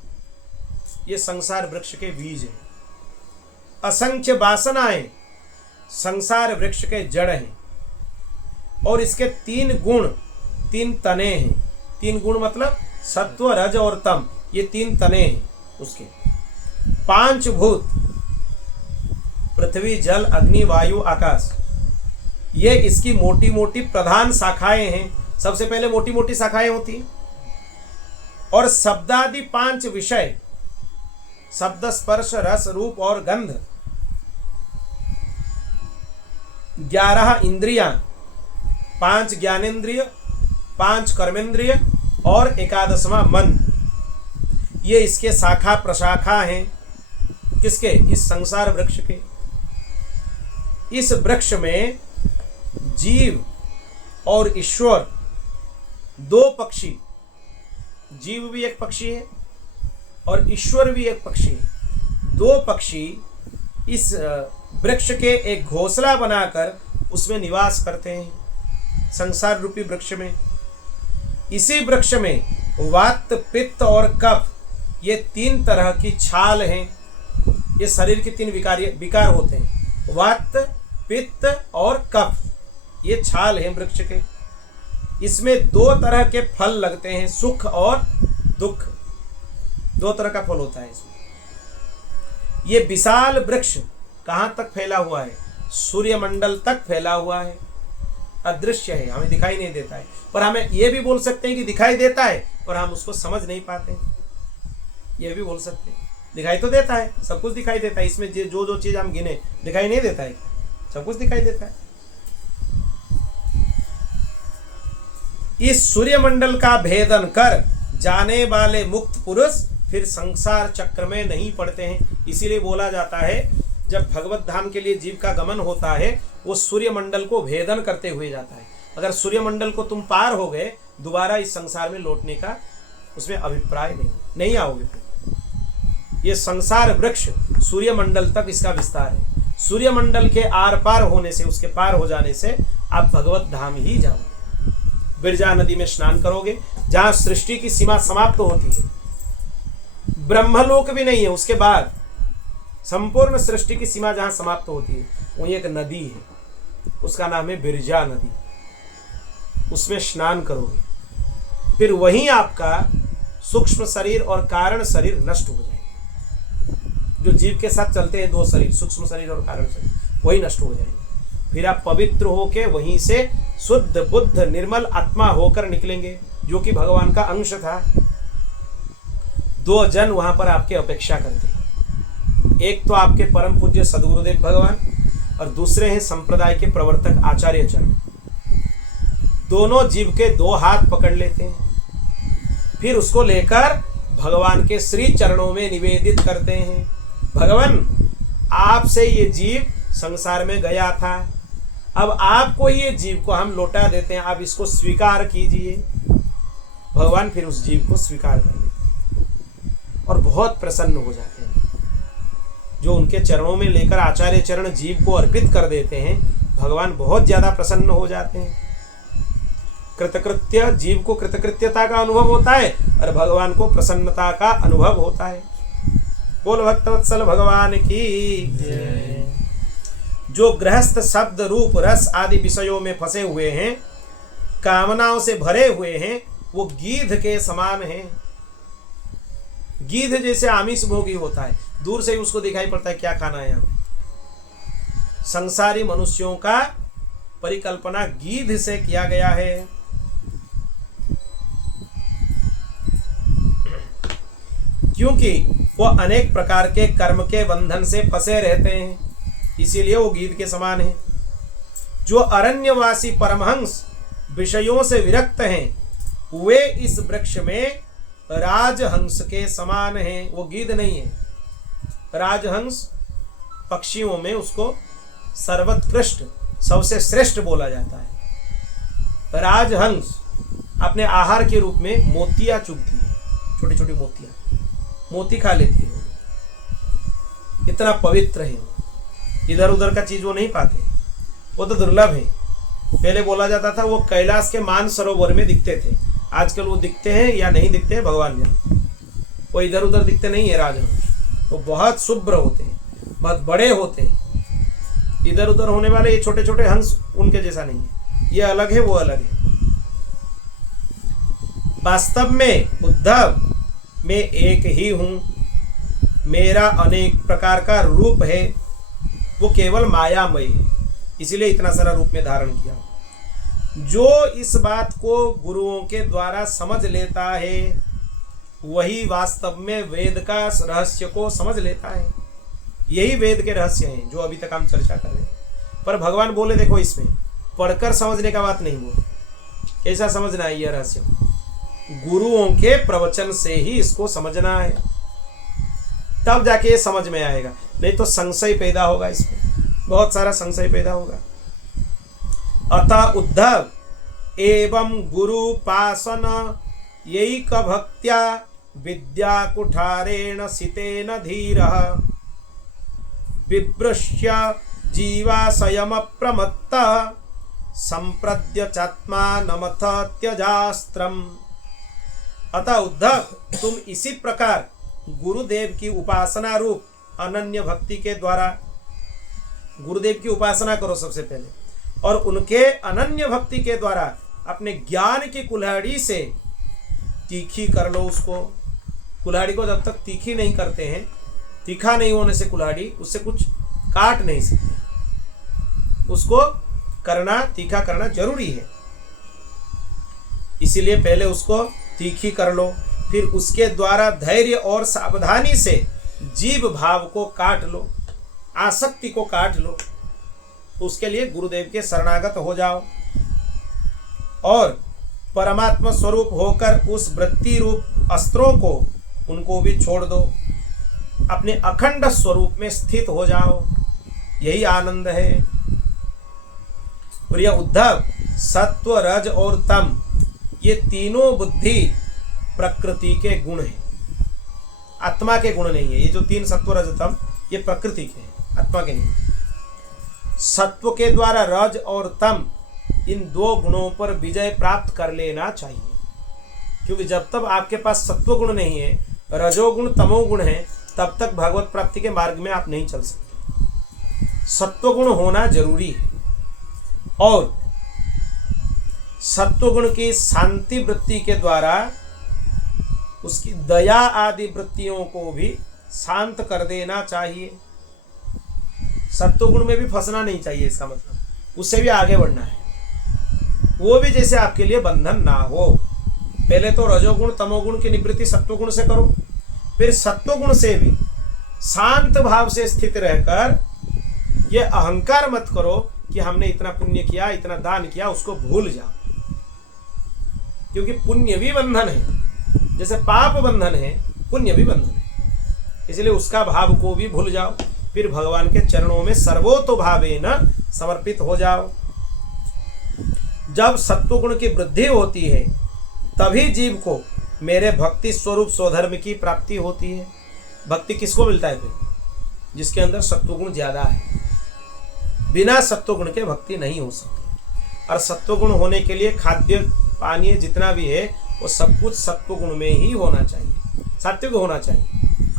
ये संसार वृक्ष के बीज हैं। असंख्य वासनाएं संसार वृक्ष के जड़ हैं, और इसके 3 गुण, 3 तने हैं। 3 गुण मतलब सत्व, रज और तम, ये 3 तने हैं उसके। 5 भूत, पृथ्वी, जल, अग्नि, वायु, आकाश, ये इसकी मोटी मोटी प्रधान शाखाएं हैं। सबसे पहले मोटी मोटी शाखाएं होती हैं, और शब्दादि 5 विषय, शब्द, स्पर्श, रस, रूप और गंध, 11 इंद्रियां, 5 ज्ञानेंद्रिय, 5 कर्मेंद्रिय और 11वां मन, ये इसके शाखा प्रशाखा हैं। किसके? इस संसार वृक्ष के। इस वृक्ष में जीव और ईश्वर 2 पक्षी, जीव भी एक पक्षी है और ईश्वर भी एक पक्षी है। 2 पक्षी इस वृक्ष के एक घोंसला बनाकर उसमें निवास करते हैं, संसार रूपी वृक्ष में। इसी वृक्ष में वात, पित्त और कफ, ये 3 तरह की छाल हैं। ये शरीर के 3 विकार होते हैं, वात, पित्त और कफ, ये छाल हैं वृक्ष के। इसमें 2 तरह के फल लगते हैं, सुख और दुख। 2 तरह का फल होता है इसमें। ये विशाल वृक्ष कहाँ तक फैला हुआ है? सूर्यमंडल तक फैला हुआ है। अदृश्य है, हमें दिखाई नहीं देता है, पर हमें ये भी बोल सकते हैं कि दिखाई देता है, पर हम उसको समझ नहीं पाते। ये भी बोल सकते हैं, दिखाई तो देता है, सब कुछ दिखाई देता है। इसमें जो जो चीज हम गिने, दिखाई नहीं देता है? सब कुछ दिखाई देता है। इस सूर्यमंडल का भेदन कर जाने वाले मुक्त पुरुष फिर संसार चक्र में नहीं पड़ते हैं। इसीलिए बोला जाता है, जब भगवत धाम के लिए जीव का गमन होता है, वो सूर्यमंडल को भेदन करते हुए जाता है। अगर सूर्यमंडल को तुम पार हो गए, दोबारा इस संसार में लौटने का उसमें अभिप्राय नहीं आओगे। ये संसार वृक्ष सूर्यमंडल तक इसका विस्तार है। सूर्यमंडल के आर पार होने से, उसके पार हो जाने से आप भगवत धाम ही जाओगे। बिरजा नदी में स्नान करोगे, जहां सृष्टि की सीमा समाप्त होती है, ब्रह्मलोक भी नहीं है, उसके बाद संपूर्ण सृष्टि की सीमा जहां समाप्त होती है, वहीं एक नदी है, उसका नाम है बिरजा नदी। उसमें स्नान करोगे, फिर वहीं आपका सूक्ष्म शरीर और कारण शरीर नष्ट हो जाएंगे। जो जीव के साथ चलते हैं दो शरीर, सूक्ष्म शरीर और कारण शरीर, वही नष्ट हो जाएंगे। फिर आप पवित्र होके वहीं से शुद्ध बुद्ध निर्मल आत्मा होकर निकलेंगे, जो कि भगवान का अंश था। दो जन वहां पर आपके अपेक्षा करते हैं, एक तो आपके परम पूज्य सदगुरुदेव भगवान और दूसरे हैं संप्रदाय के प्रवर्तक आचार्य चरण। दोनों जीव के दो हाथ पकड़ लेते हैं, फिर उसको लेकर भगवान के श्री चरणों में निवेदित करते हैं। भगवान, आपसे ये जीव संसार में गया था, अब आपको ये जीव को हम लौटा देते हैं, आप इसको स्वीकार कीजिए। भगवान फिर उस जीव को स्वीकार कर लेते हैं और बहुत प्रसन्न हो जाते हैं। जो उनके चरणों में लेकर आचार्य चरण जीव को अर्पित कर देते हैं, भगवान बहुत ज्यादा प्रसन्न हो जाते हैं। कृतकृत्य जीव को कृतकृत्यता का अनुभव होता है और भगवान को प्रसन्नता का अनुभव होता है। बोल भक्तवत्सल भगवान की। जो गृहस्थ शब्द रूप रस आदि विषयों में फंसे हुए हैं, कामनाओं से भरे हुए हैं, वो गीध के समान हैं। गीध जैसे आमिष भोगी होता है, दूर से ही उसको दिखाई पड़ता है क्या खाना है हमें। संसारी मनुष्यों का परिकल्पना गीध से किया गया है। क्योंकि वो अनेक प्रकार के कर्म के बंधन से फंसे रहते हैं, इसीलिए वो गीध के समान है। जो अरण्यवासी परमहंस विषयों से विरक्त हैं, वे इस वृक्ष में राजहंस के समान हैं। वो गीध नहीं है। राजहंस पक्षियों में उसको सर्वोत्कृष्ट, सबसे श्रेष्ठ बोला जाता है। राजहंस अपने आहार के रूप में मोतियां चुगती है, छोटी छोटी मोतियां, मोती खा लेती है। इतना पवित्र है वो, इधर उधर का चीज वो नहीं पाते, वो तो दुर्लभ है। पहले बोला जाता था वो कैलाश के मानसरोवर में दिखते थे, आजकल वो दिखते हैं या नहीं दिखते हैं भगवान जाने। वो इधर उधर दिखते नहीं है राजहंस। वो बहुत शुभ्र होते हैं, बहुत बड़े होते हैं। इधर उधर होने वाले ये छोटे छोटे हंस उनके जैसा नहीं है, ये अलग है वो अलग है। वास्तव में उद्धव मैं एक ही हूं, मेरा अनेक प्रकार का रूप है, वो केवल मायामय है, इसीलिए इतना सारा रूप में धारण किया। जो इस बात को गुरुओं के द्वारा समझ लेता है, वही वास्तव में वेद का रहस्य को समझ लेता है। यही वेद के रहस्य हैं जो अभी तक हम चर्चा कर रहे हैं। पर भगवान बोले देखो, इसमें पढ़कर समझने का बात नहीं बोले। कैसा समझना है यह रहस्य? गुरुओं के प्रवचन से ही इसको समझना है, तब जाके ये समझ में आएगा। नहीं तो संशय पैदा होगा, इसमें बहुत सारा संशय पैदा होगा। अतः उद्धव एवं गुरु पासन यैक भक्त्या विद्या कुठारेण सितेन धीरः बिभ्रश्य जीवाशयम प्रमत्तः संप्रद्य चात्मानमथ त्यजास्त्रम्। अतः उद्धव, तुम इसी प्रकार गुरुदेव की उपासना रूप अनन्य भक्ति के द्वारा गुरुदेव की उपासना करो सबसे पहले, और उनके अनन्य भक्ति के द्वारा अपने ज्ञान की कुल्हाड़ी से तीखी कर लो उसको। कुल्हाड़ी को जब तक तीखी नहीं करते हैं, तीखा नहीं होने से कुल्हाड़ी उससे कुछ काट नहीं सकते, उसको करना, तीखा करना जरूरी है। इसीलिए पहले उसको तीखी कर लो, फिर उसके द्वारा धैर्य और सावधानी से जीव भाव को काट लो, आसक्ति को काट लो। उसके लिए गुरुदेव के शरणागत हो जाओ और परमात्मा स्वरूप होकर उस वृत्ति रूप अस्त्रों को उनको भी छोड़ दो, अपने अखंड स्वरूप में स्थित हो जाओ। यही आनंद है। प्रिय उद्धव, सत्व, रज और तम, ये तीनों बुद्धि प्रकृति के गुण हैं, आत्मा के गुण नहीं है। ये जो तीन सत्व, रज, तम, ये प्रकृति के हैं, आत्मा के नहीं। सत्व के द्वारा रज और तम, इन दो गुणों पर विजय प्राप्त कर लेना चाहिए। क्योंकि जब तक आपके पास सत्व गुण नहीं है, रजोगुण तमोगुण है, तब तक भगवत प्राप्ति के मार्ग में आप नहीं चल सकते। सत्व गुण होना जरूरी है। और सत्वगुण की शांति वृत्ति के द्वारा उसकी दया आदि वृत्तियों को भी शांत कर देना चाहिए। सत्वगुण में भी फंसना नहीं चाहिए, इसका मतलब उससे भी आगे बढ़ना है, वो भी जैसे आपके लिए बंधन ना हो। पहले तो रजोगुण तमोगुण की निवृत्ति सत्वगुण से करो, फिर सत्वगुण से भी शांत भाव से स्थित रहकर ये अहंकार मत करो कि हमने इतना पुण्य किया, इतना दान किया, उसको भूल जाओ। क्योंकि पुण्य भी बंधन है, जैसे पाप बंधन है पुण्य भी बंधन है, इसलिए उसका भाव को भी भूल जाओ। फिर भगवान के चरणों में सर्वोतोभावेन समर्पित हो जाओ। जब सत्वगुण की वृद्धि होती है तभी जीव को मेरे भक्ति स्वरूप स्वधर्म की प्राप्ति होती है। भक्ति किसको मिलता है? फिर जिसके अंदर सत्वगुण ज्यादा है। बिना सत्वगुण के भक्ति नहीं हो सकती। और सत्वगुण होने के लिए खाद्य पानीय जितना भी है वो सब कुछ सत्वगुण में ही होना चाहिए, सात्विक होना चाहिए,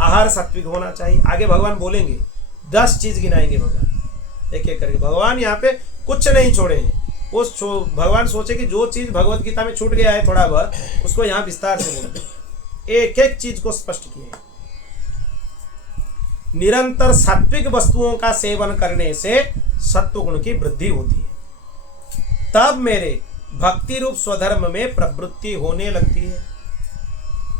आहार सात्विक होना चाहिए। आगे भगवान बोलेंगे, 10 चीज गिनाएंगे भगवान एक एक करके। भगवान यहाँ पे कुछ नहीं छोड़े हैं। वो भगवान सोचे कि जो चीज भगवत गीता में छूट गया है थोड़ा बहुत, उसको यहाँ विस्तार से बोल, एक एक चीज को स्पष्ट किए। निरंतर सात्विक वस्तुओं का सेवन करने से सत्वगुण की वृद्धि होती है, तब मेरे भक्ति रूप स्वधर्म में प्रवृत्ति होने लगती है।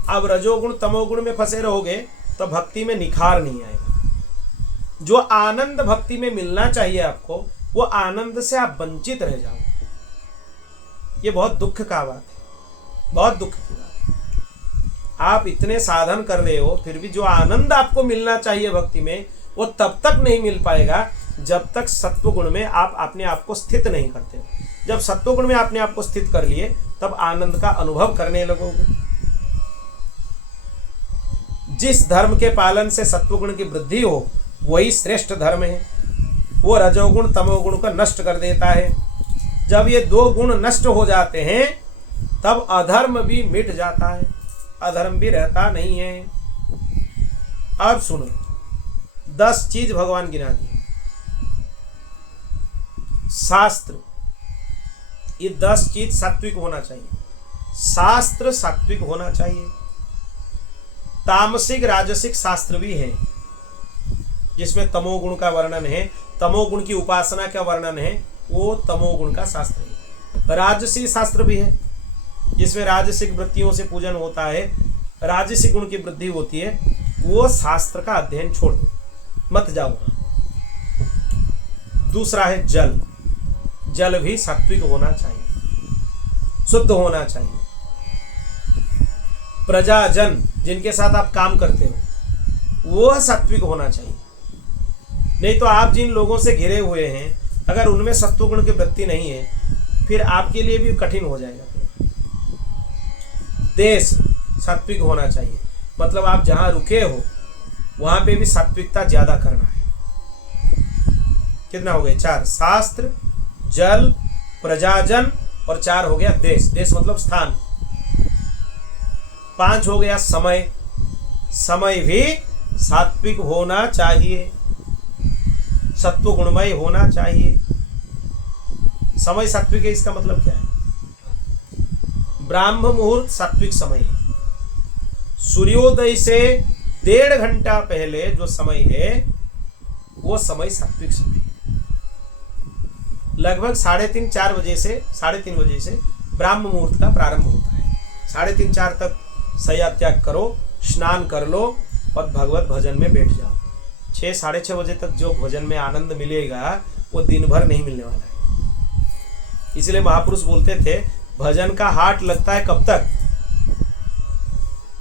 अब रजोगुण तमोगुण में फंसे रहोगे तो भक्ति में निखार नहीं आएगा। जो आनंद भक्ति में मिलना चाहिए आपको, वो आनंद से आप वंचित रह जाओ। ये बहुत दुख का बात है, बहुत दुख की बात है। आप इतने साधन कर रहे हो फिर भी जो आनंद आपको मिलना चाहिए भक्ति में, वो तब तक नहीं मिल पाएगा जब तक सत्वगुण में आप अपने आप को स्थित नहीं करते हो। जब सत्वगुण में अपने आप को स्थित कर लिए तब आनंद का अनुभव करने लगोगे। जिस धर्म के पालन से सत्वगुण की वृद्धि हो वही श्रेष्ठ धर्म है। वो रजोगुण तमोगुण को नष्ट कर देता है। जब ये 2 गुण नष्ट हो जाते हैं तब अधर्म भी मिट जाता है, अधर्म भी रहता नहीं है। अब सुनो, 10 चीज भगवान गिना दी। शास्त्र, ये 10 चीज सात्विक होना चाहिए। शास्त्र सात्विक होना चाहिए। तामसिक राजसिक शास्त्र भी है जिसमें तमोगुण का वर्णन है, तमोगुण की उपासना का वर्णन है, वो तमोगुण का शास्त्र है। राजसिक शास्त्र भी है जिसमें राजसिक वृत्तियों से पूजन होता है, राजसिक गुण की वृद्धि होती है। वो शास्त्र का अध्ययन छोड़ दो, मत जाओ। दूसरा है जल। जल भी सात्विक होना चाहिए, शुद्ध होना चाहिए। प्रजाजन, जिनके साथ आप काम करते हो, वो सात्विक होना चाहिए। नहीं तो आप जिन लोगों से घिरे हुए हैं, अगर उनमें सत्वगुण की वृत्ति नहीं है फिर आपके लिए भी कठिन हो जाएगा। देश सात्विक होना चाहिए, मतलब आप जहां रुके हो वहां पे भी सात्विकता ज्यादा करना है। कितना हो गए? 4। शास्त्र, जल, प्रजाजन और 4 हो गया देश। देश मतलब स्थान। 5 हो गया समय। समय भी सात्विक होना चाहिए, सत्व गुणमय होना चाहिए। समय सात्विक है, इसका मतलब क्या है? ब्राह्म मुहूर्त सात्विक समय है। सूर्योदय से 1.5 घंटा पहले जो समय है वो समय सात्विक समय है। लगभग 3:30-4 बजे से 3:30 बजे से ब्राह्म मुहूर्त का प्रारंभ होता है। 3:30-4 तक शय्या त्याग करो, स्नान कर लो और भगवत भजन में बैठ जाओ। 6-6:30 बजे तक जो भजन में आनंद मिलेगा वो दिन भर नहीं मिलने वाला है। इसलिए महापुरुष बोलते थे भजन का हाट लगता है कब तक?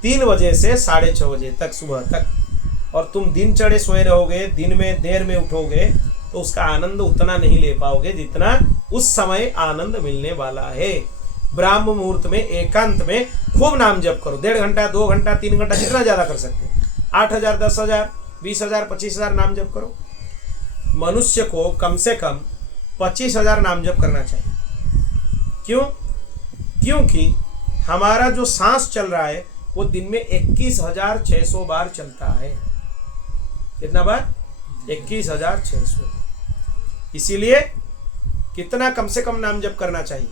3 बजे से 6:30 बजे तक सुबह तक। और तुम दिन चढ़े सोए रहोगे, दिन में देर में उठोगे तो उसका आनंद उतना नहीं ले पाओगे जितना उस समय आनंद मिलने वाला है। ब्राह्म मुहूर्त में एकांत में खूब नाम जप करो। 1.5 घंटा, 2 घंटा, 3 घंटा, जितना ज्यादा कर सकते हैं। 8,000, 10,000, 20,000, 25,000 नाम जप करो। मनुष्य को कम से कम 25,000 नाम जप करना चाहिए। क्यों? क्योंकि हमारा जो सांस चल रहा है वो दिन में 21,600 बार चलता है। कितना बार? 21,600। इसीलिए कितना कम से कम नाम जप करना चाहिए?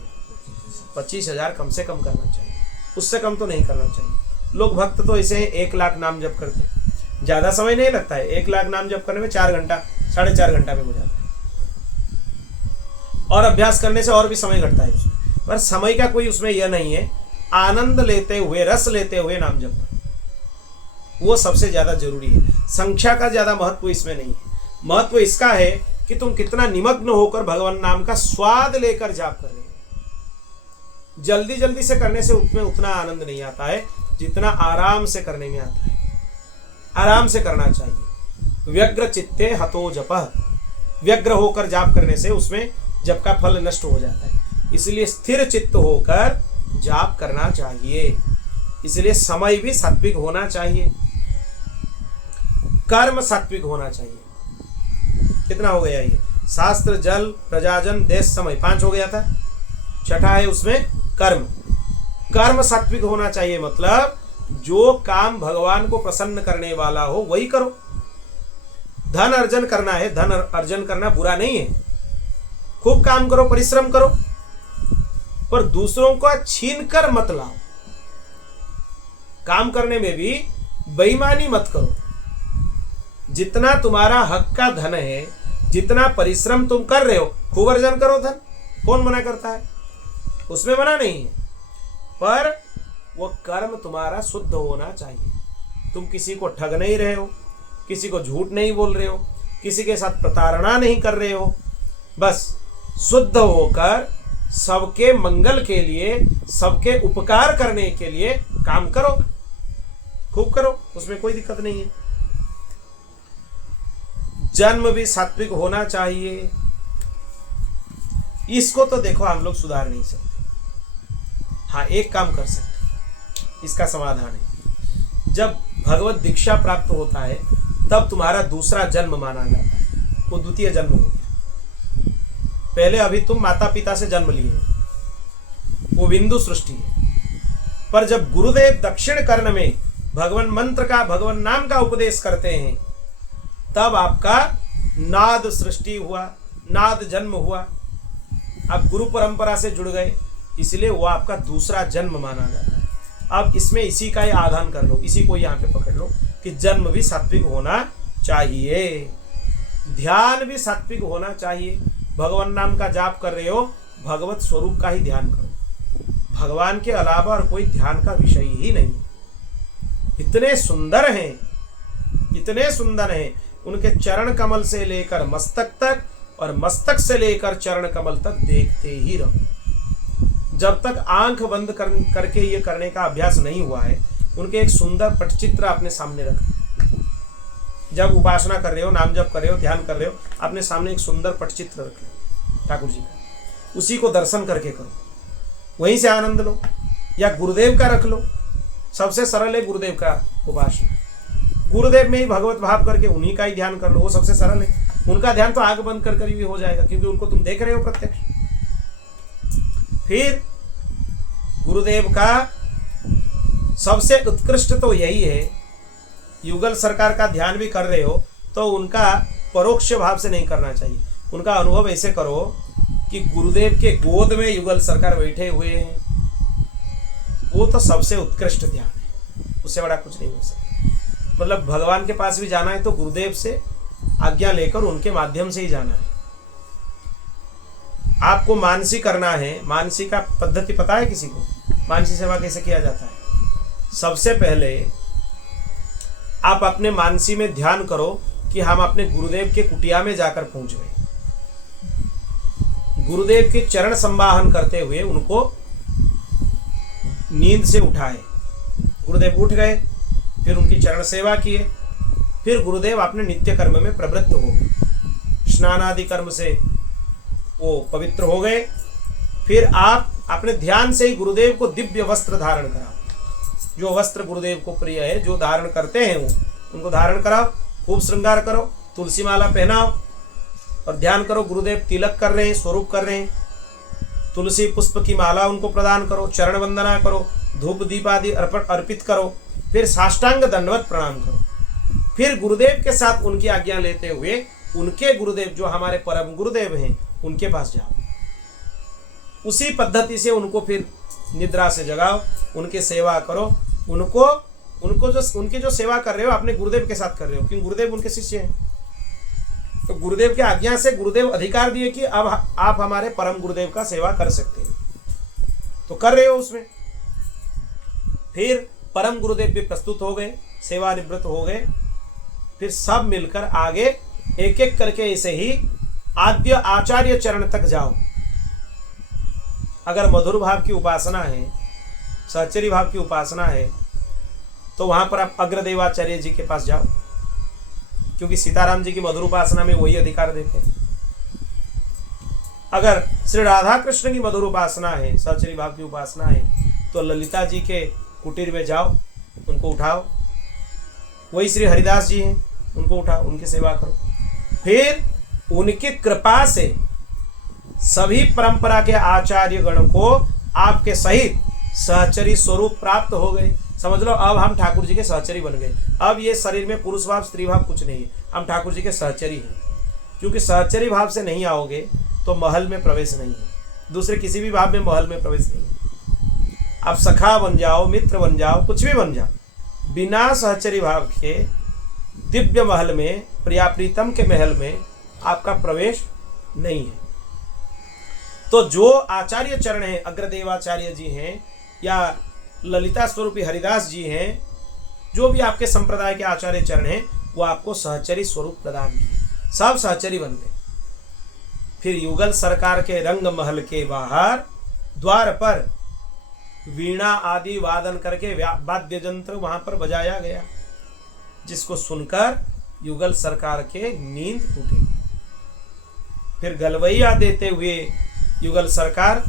25,000 कम से कम करना चाहिए, उससे कम तो नहीं करना चाहिए। लोग भक्त तो इसे 1 लाख नाम जप करते हैं, ज़्यादा समय नहीं लगता है। 1 लाख नाम जप करने में 4 घंटा 4.5 घंटा में हो जाता है, और अभ्यास करने से और भी समय घटता है उसमें। पर समय का कोई उसमें यह नहीं है, आनंद लेते हुए, रस लेते हुए नाम जप वो सबसे ज़्यादा जरूरी है। संख्या का ज़्यादा महत्व इसमें नहीं है। महत्व इसका है कि तुम कितना निमग्न होकर भगवान नाम का स्वाद लेकर जाप कर रहे हो। जल्दी जल्दी से करने से उसमें उतना आनंद नहीं आता है जितना आराम से करने में आता है। आराम से करना चाहिए। व्यग्र चित्ते हतो जपः, व्यग्र होकर जाप करने से उसमें जप का फल नष्ट हो जाता है। इसलिए स्थिर चित्त होकर जाप करना चाहिए। इसलिए समय भी सात्विक होना चाहिए, कर्म सात्विक होना चाहिए। कितना हो गया ये? शास्त्र, जल, प्रजाजन, देश, समय, 5 हो गया था। छठा है उसमें कर्म। कर्म सात्विक होना चाहिए, मतलब जो काम भगवान को प्रसन्न करने वाला हो वही करो। धन अर्जन करना है, धन अर्जन करना बुरा नहीं है, खूब काम करो, परिश्रम करो, पर दूसरों को छीन कर मत लाओ। काम करने में भी बेईमानी मत करो। जितना तुम्हारा हक का धन है, जितना परिश्रम तुम कर रहे हो, खूब अर्जन करो धन, कौन मना करता है? उसमें मना नहीं है, पर वो कर्म तुम्हारा शुद्ध होना चाहिए। तुम किसी को ठग नहीं रहे हो, किसी को झूठ नहीं बोल रहे हो, किसी के साथ प्रताड़ना नहीं कर रहे हो, बस शुद्ध होकर सबके मंगल के लिए, सबके उपकार करने के लिए काम करो, खूब करो, उसमें कोई दिक्कत नहीं है। जन्म भी सात्विक होना चाहिए। इसको तो देखो हम लोग सुधार नहीं सकते। हाँ, एक काम कर सकते, इसका समाधान है। जब भगवत दीक्षा प्राप्त होता है तब तुम्हारा दूसरा जन्म माना जाता है, वो द्वितीय जन्म हो गया। पहले अभी तुम माता पिता से जन्म लिए हो, वो बिंदु सृष्टि है। पर जब गुरुदेव दक्षिण कर्ण में भगवान मंत्र का, भगवान नाम का उपदेश करते हैं, तब आपका नाद सृष्टि हुआ, नाद जन्म हुआ। आप गुरु परंपरा से जुड़ गए, इसलिए वो आपका दूसरा जन्म माना जाता है। अब इसमें इसी का ही आधान कर लो, इसी को यहाँ पे पकड़ लो कि जन्म भी सात्विक होना चाहिए, ध्यान भी सात्विक होना चाहिए। भगवान नाम का जाप कर रहे हो, भगवत स्वरूप का ही ध्यान करो, भगवान के अलावा और कोई ध्यान का विषय ही नहीं। इतने सुंदर हैं, इतने सुंदर हैं, उनके चरण कमल से लेकर मस्तक तक और मस्तक से लेकर चरण कमल तक देखते ही रहो। जब तक आंख बंद करके ये करने का अभ्यास नहीं हुआ है, उनके एक सुंदर पटचित्र अपने सामने रखें। जब उपासना कर रहे हो, नाम जप कर रहे हो, ध्यान कर रहे हो, अपने सामने एक सुंदर पटचित्र रख लो ठाकुर जी का, उसी को दर्शन करके करो, वहीं से आनंद लो। या गुरुदेव का रख लो, सबसे सरल है गुरुदेव का उपासना। गुरुदेव में ही भगवत भाव करके उन्हीं का ही ध्यान कर लो, वो सबसे सरल है। उनका ध्यान तो आंख बंद कर भी हो जाएगा, क्योंकि उनको तुम देख रहे हो प्रत्यक्ष। फिर गुरुदेव का सबसे उत्कृष्ट तो यही है, युगल सरकार का ध्यान भी कर रहे हो तो उनका परोक्ष भाव से नहीं करना चाहिए। उनका अनुभव ऐसे करो कि गुरुदेव के गोद में युगल सरकार बैठे हुए हैं, वो तो सबसे उत्कृष्ट ध्यान है, उससे बड़ा कुछ नहीं हो सकता। मतलब भगवान के पास भी जाना है तो गुरुदेव से आज्ञा लेकर उनके माध्यम से ही जाना है। आपको मानसी करना है, मानसी का पद्धति पता है किसी को? मानसी सेवा कैसे किया जाता है? सबसे पहले आप अपने मानसी में ध्यान करो कि हम अपने गुरुदेव के कुटिया में जाकर पहुंच गए। गुरुदेव के चरण संवाहन करते हुए उनको नींद से उठाए। गुरुदेव उठ गए, फिर उनकी चरण सेवा किए, फिर गुरुदेव अपने नित्य कर्म में प्रवृत्त हो गए, स्नान आदि कर्म से वो पवित्र हो गए। फिर आप अपने ध्यान से ही गुरुदेव को दिव्य वस्त्र धारण कराओ। जो वस्त्र गुरुदेव को प्रिय है, जो धारण करते हैं वो, उनको धारण कराओ, खूब श्रृंगार करो, तुलसी माला पहनाओ और ध्यान करो गुरुदेव तिलक कर रहे हैं, स्वरूप कर रहे हैं। तुलसी पुष्प की माला उनको प्रदान करो, चरण वंदना करो, धूप दीप आदि अर्पित करो, फिर साष्टांग दंडवत प्रणाम करो। फिर गुरुदेव के साथ उनकी आज्ञा लेते हुए उनके गुरुदेव जो हमारे परम गुरुदेव हैं उनके पास जाओ। उसी पद्धति से उनको फिर निद्रा से जगाओ, उनकी सेवा करो। उनको जो उनकी जो सेवा कर रहे हो अपने गुरुदेव के साथ कर रहे हो, क्योंकि गुरुदेव उनके शिष्य हैं। तो गुरुदेव की आज्ञा से गुरुदेव अधिकार दिए कि अब आप हमारे परम गुरुदेव का सेवा कर सकते हैं, तो कर रहे हो उसमें। फिर परम गुरुदेव भी प्रस्तुत हो गए, सेवानिवृत्त हो गए। फिर सब मिलकर आगे एक एक करके ऐसे ही आद्य आचार्य चरण तक जाओ। अगर मधुर भाव की उपासना है, सहचरी भाव की उपासना है, तो वहां पर आप अग्रदेवाचार्य जी के पास जाओ, क्योंकि सीताराम जी की मधुर उपासना में वही अधिकार देते हैं। अगर श्री राधा कृष्ण की मधुर उपासना है, सहचरी भाव की उपासना है, तो ललिता जी के कुटीर में जाओ, उनको उठाओ। वही श्री हरिदास जी हैं, उनको उठाओ, उनकी सेवा करो। फिर उनकी कृपा से सभी परंपरा के आचार्य गण को आपके सहित सहचरी स्वरूप प्राप्त हो गए। समझ लो अब हम ठाकुर जी के सहचरी बन गए। अब ये शरीर में पुरुष भाव स्त्री भाव कुछ नहीं है, हम ठाकुर जी के सहचरी हैं। क्योंकि सहचरी भाव से नहीं आओगे तो महल में प्रवेश नहीं है, दूसरे किसी भी भाव में महल में प्रवेश नहीं है। आप सखा बन जाओ, मित्र बन जाओ, कुछ भी बन जाओ, बिना सहचरी भाव के दिव्य महल में, प्रिया प्रीतम के महल में आपका प्रवेश नहीं है। तो जो आचार्य चरण हैं, अग्रदेवाचार्य जी हैं या ललिता स्वरूपी हरिदास जी हैं, जो भी आपके संप्रदाय के आचार्य चरण हैं, वो आपको सहचरी स्वरूप प्रदान किए, सब सहचरी बन गए। फिर युगल सरकार के रंग महल के बाहर द्वार पर वीणा आदि वादन करके वाद्य यंत्र वहां पर बजाया गया, जिसको सुनकर युगल सरकार के नींद टूटी। फिर गलवैया देते हुए युगल सरकार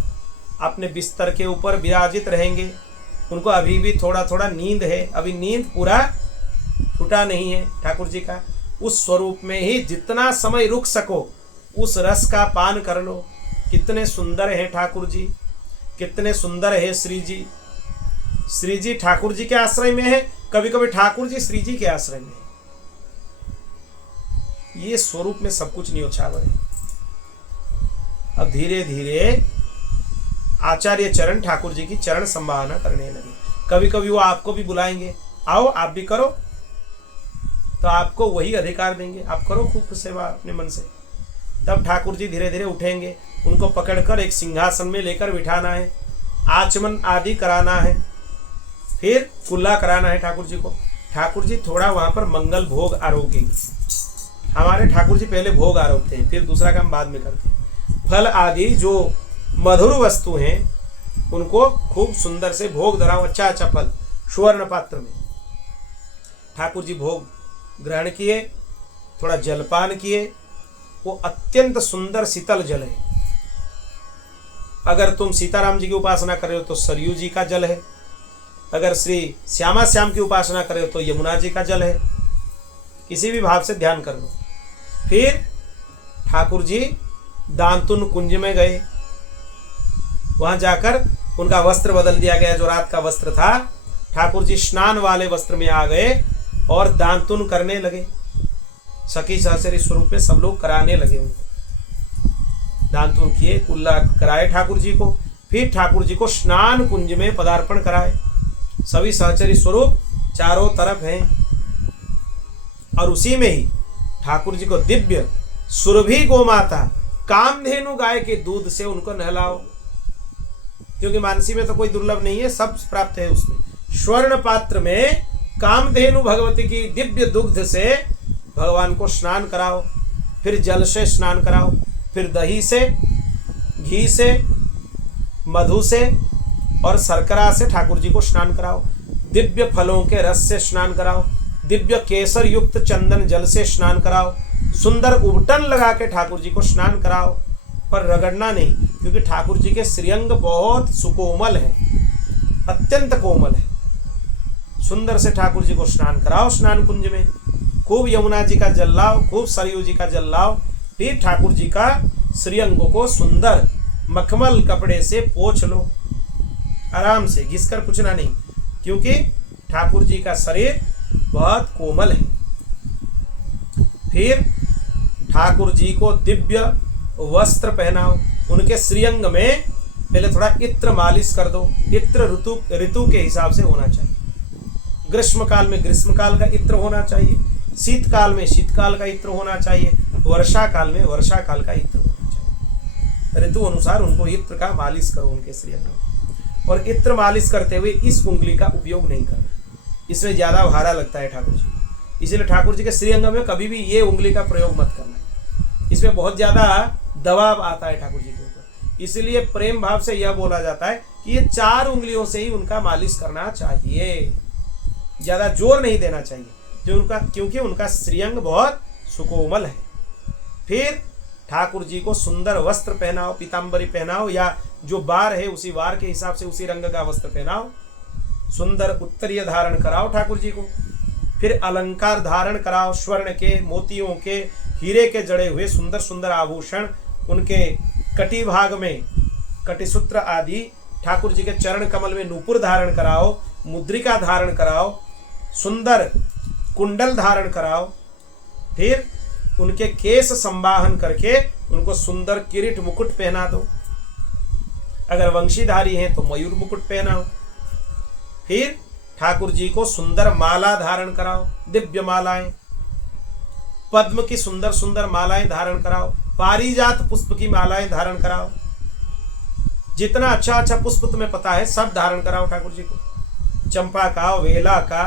अपने बिस्तर के ऊपर विराजित रहेंगे। उनको अभी भी थोड़ा थोड़ा नींद है, अभी नींद पूरा छूटा नहीं है ठाकुर जी का। उस स्वरूप में ही जितना समय रुक सको उस रस का पान कर लो। कितने सुंदर है ठाकुर जी, कितने सुंदर है श्री जी। श्री जी ठाकुर जी के आश्रय में है, कभी कभी ठाकुर जी श्री जी के आश्रय में है। ये स्वरूप में सब कुछ न्योछावर है। अब धीरे धीरे आचार्य चरण ठाकुर जी की चरण संभावना करने लगे। कभी कभी वो आपको भी बुलाएंगे, आओ आप भी करो, तो आपको वही अधिकार देंगे, आप करो खूब सेवा अपने मन से। तब ठाकुर जी धीरे धीरे उठेंगे, उनको पकड़कर एक सिंहासन में लेकर बिठाना है, आचमन आदि कराना है, फिर कुल्ला कराना है ठाकुर जी को। ठाकुर जी थोड़ा वहां पर मंगल भोग आरोगेंगे। हमारे ठाकुर जी पहले भोग आरोगते हैं, फिर दूसरा काम बाद में करते हैं। फल आदि जो मधुर वस्तु हैं उनको खूब सुंदर से भोग धराओ, अच्छा अच्छा फल सुवर्ण पात्र में। ठाकुर जी भोग ग्रहण किए, थोड़ा जलपान किए। वो अत्यंत सुंदर शीतल जल है। अगर तुम सीताराम जी की उपासना कर रहे हो तो सरयू जी का जल है, अगर श्री श्यामा श्याम की उपासना कर रहे हो तो यमुना जी का जल है। किसी भी भाव से ध्यान कर लो। फिर ठाकुर जी दांतुन कुंज में गए, वहां जाकर उनका वस्त्र बदल दिया गया, जो रात का वस्त्र था। ठाकुर जी स्नान वाले वस्त्र में आ गए और दांतुन करने लगे। सखी सहचरी स्वरूप में सब लोग कराने लगे उनको। दांतुन किए, कुल्ला कराए ठाकुर जी को। फिर ठाकुर जी को स्नान कुंज में पदार्पण कराए। सभी सहचरी स्वरूप चारों तरफ हैं, और उसी में ही ठाकुर जी को दिव्य सुरभि गोमाता कामधेनु गाय के दूध से उनको नहलाओ, क्योंकि मानसी में तो कोई दुर्लभ नहीं है, सब प्राप्त है उसमें। स्वर्ण पात्र में कामधेनु भगवती की दिव्य दुग्ध से भगवान को स्नान कराओ, फिर जल से स्नान कराओ, फिर दही से, घी से, मधु से और शर्करा से ठाकुर जी को स्नान कराओ। दिव्य फलों के रस से स्नान कराओ, दिव्य केसर युक्त चंदन जल से स्नान कराओ, सुंदर उबटन लगा के ठाकुर जी को स्नान कराओ, पर रगड़ना नहीं, क्योंकि ठाकुर जी के श्रीअंग बहुत सुकोमल है, अत्यंत कोमल है। सुंदर से ठाकुर जी को स्नान कराओ स्नान कुंज में। खूब यमुना जी का जल लाओ, खूब सरयू जी का जल लाओ। फिर ठाकुर जी का श्रीअंगों को सुंदर मखमल कपड़े से पोंछ लो, आराम से, घिसकर पूछना नहीं, क्योंकि ठाकुर जी का शरीर बहुत कोमल है। फिर ठाकुर जी को दिव्य वस्त्र पहनाओ, उनके श्रीअंग में पहले थोड़ा इत्र मालिश कर दो। इत्र ऋतु ऋतु के हिसाब से होना चाहिए। ग्रीष्म काल में ग्रीष्म काल का इत्र होना चाहिए, शीतकाल में शीतकाल का इत्र होना चाहिए, वर्षा काल में वर्षा काल का इत्र होना चाहिए। ऋतु अनुसार उनको इत्र का मालिश करो उनके श्रीअंग में। और इत्र मालिश करते हुए इस उंगली का उपयोग नहीं करना, इसमें ज्यादा भारा लगता है ठाकुर जी को। इसलिए ठाकुर जी के श्रीअंग में कभी भी ये उंगली का प्रयोग मत करना, इसमें बहुत ज्यादा दबाव आता है ठाकुर जी के ऊपर। इसलिए प्रेम भाव से यह बोला जाता है कि ये 4 उंगलियों से ही उनका मालिश करना चाहिए, ज्यादा जोर नहीं देना चाहिए, जो उनका क्योंकि उनका श्रीअंग बहुत सुकोमल है। फिर ठाकुर जी को सुंदर वस्त्र पहनाओ, पीताम्बरी पहनाओ, या जो वार है उसी वार के हिसाब से उसी रंग का वस्त्र पहनाओ। सुंदर उत्तरीय धारण कराओ ठाकुर जी को। फिर अलंकार धारण कराओ, स्वर्ण के, मोतियों के, हीरे के जड़े हुए सुंदर सुंदर आभूषण उनके कटी भाग में, कटिसूत्र आदि। ठाकुर जी के चरण कमल में नूपुर धारण कराओ, मुद्रिका धारण कराओ, सुंदर कुंडल धारण कराओ। फिर उनके केश संवाहन करके उनको सुंदर किरीट मुकुट पहना दो। अगर वंशीधारी हैं तो मयूर मुकुट पहनाओ। फिर ठाकुर जी को सुंदर माला धारण कराओ, दिव्य मालाएं, पद्म की सुंदर सुंदर मालाएं धारण कराओ, पारिजात पुष्प की मालाएं धारण कराओ। जितना अच्छा अच्छा पुष्प तुम्हें पता है सब धारण कराओ ठाकुर जी को। चंपा का, वेला का,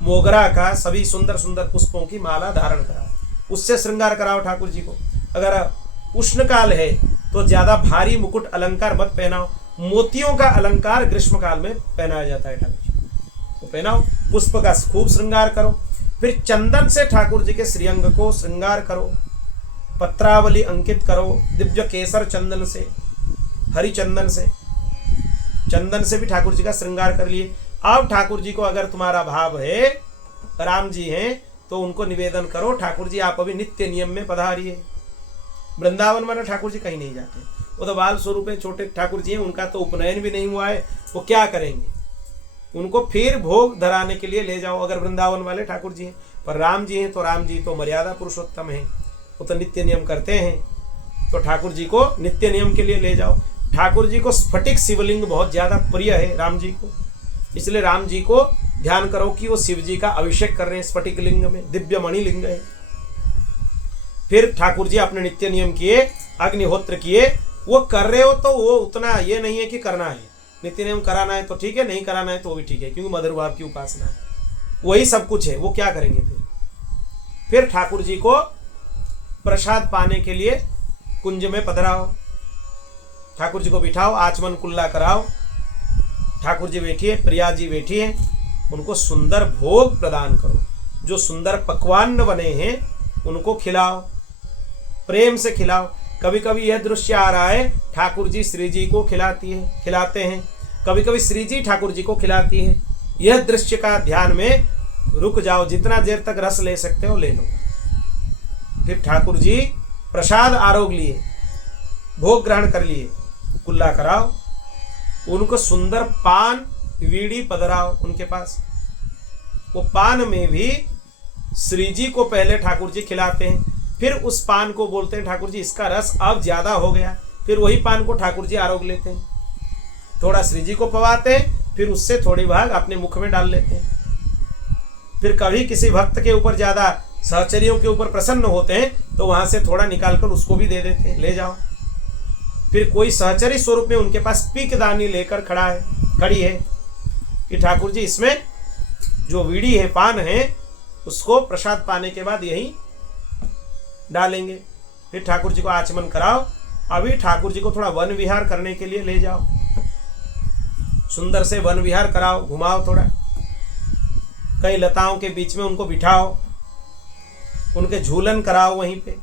मोगरा का, सभी सुंदर सुंदर पुष्पों की माला धारण कराओ, उससे श्रृंगार कराओ ठाकुर जी को। अगर उष्ण काल है तो ज्यादा भारी मुकुट अलंकार मत पहनाओ, मोतियों का अलंकार ग्रीष्म काल में पहनाया जाता है ठाकुर जी को, तो पहनाओ। पुष्प का खूब श्रृंगार करो। फिर चंदन से ठाकुर जी के श्रीअंग को श्रृंगार करो, पत्रावली अंकित करो, दिव्य केसर चंदन से, हरि चंदन से, चंदन से भी ठाकुर जी का श्रृंगार कर लिए। अब ठाकुर जी को अगर तुम्हारा भाव है राम जी हैं तो उनको निवेदन करो, ठाकुर जी आप अभी नित्य नियम में पधारिए। वृंदावन में ठाकुर जी कहीं नहीं जाते, वो तो बाल स्वरूप है, छोटे ठाकुर जी हैं, उनका तो उपनयन भी नहीं हुआ है, वो क्या करेंगे? उनको फिर भोग धराने के लिए ले जाओ अगर वृंदावन वाले ठाकुर जी हैं। पर राम जी हैं तो राम जी तो मर्यादा पुरुषोत्तम हैं, वो तो नित्य नियम करते हैं, तो ठाकुर जी को नित्य नियम के लिए ले जाओ। ठाकुर जी को स्फटिक शिवलिंग बहुत ज्यादा प्रिय है राम जी को, इसलिए राम जी को ध्यान करो कि वो शिव जी का अभिषेक कर रहे हैं स्फटिक लिंग में, दिव्य मणि लिंग है। फिर ठाकुर जी अपने नित्य नियम किए, अग्निहोत्र किए, वो कर रहे हो तो वो उतना ये नहीं है कि करना है, नित्य नियम कराना है तो ठीक है, नहीं कराना है तो वो भी ठीक है, क्योंकि मधुर भाव की उपासना है, वही सब कुछ है। वो क्या करेंगे फिर ठाकुर जी को प्रसाद पाने के लिए कुंज में पधराओ, ठाकुर जी को बिठाओ, आचमन कुल्ला कराओ, ठाकुर जी बैठिए, प्रिया जी बैठिए, उनको सुंदर भोग प्रदान करो, जो सुंदर पकवान बने हैं उनको खिलाओ, प्रेम से खिलाओ। कभी कभी यह दृश्य आ रहा है, ठाकुर जी श्री जी को खिलाते हैं, कभी कभी श्री जी ठाकुर जी को खिलाती है। यह दृश्य का ध्यान में रुक जाओ, जितना देर तक रस ले सकते हो ले लो। फिर ठाकुर जी प्रसाद आरोग लिए, भोग ग्रहण कर लिए, कुल्ला कराओ, उनको सुंदर पान वीड़ी पधराओ उनके पास। वो पान में भी श्री जी को पहले ठाकुर जी खिलाते हैं, फिर उस पान को बोलते हैं ठाकुर जी इसका रस अब ज्यादा हो गया, फिर वही पान को ठाकुर जी आरोग लेते हैं, थोड़ा श्री जी को पवाते हैं, फिर उससे थोड़ी भाग अपने मुख में डाल लेते हैं। फिर कभी किसी भक्त के ऊपर ज्यादा सहचरियों के ऊपर प्रसन्न होते हैं तो वहां से थोड़ा निकालकर उसको भी दे देते हैं, ले जाओ। फिर कोई सहचरी स्वरूप में उनके पास पीकदानी लेकर खड़ी है कि ठाकुर जी इसमें जो वीड़ी है, पान है, उसको प्रसाद पाने के बाद यही डालेंगे। फिर ठाकुर जी को आचमन कराओ, अभी ठाकुर जी को थोड़ा वन विहार करने के लिए ले जाओ, सुंदर से वन विहार कराओ, घुमाओ, थोड़ा कई लताओं के बीच में उनको बिठाओ, उनके झूलन कराओ, वहीं पे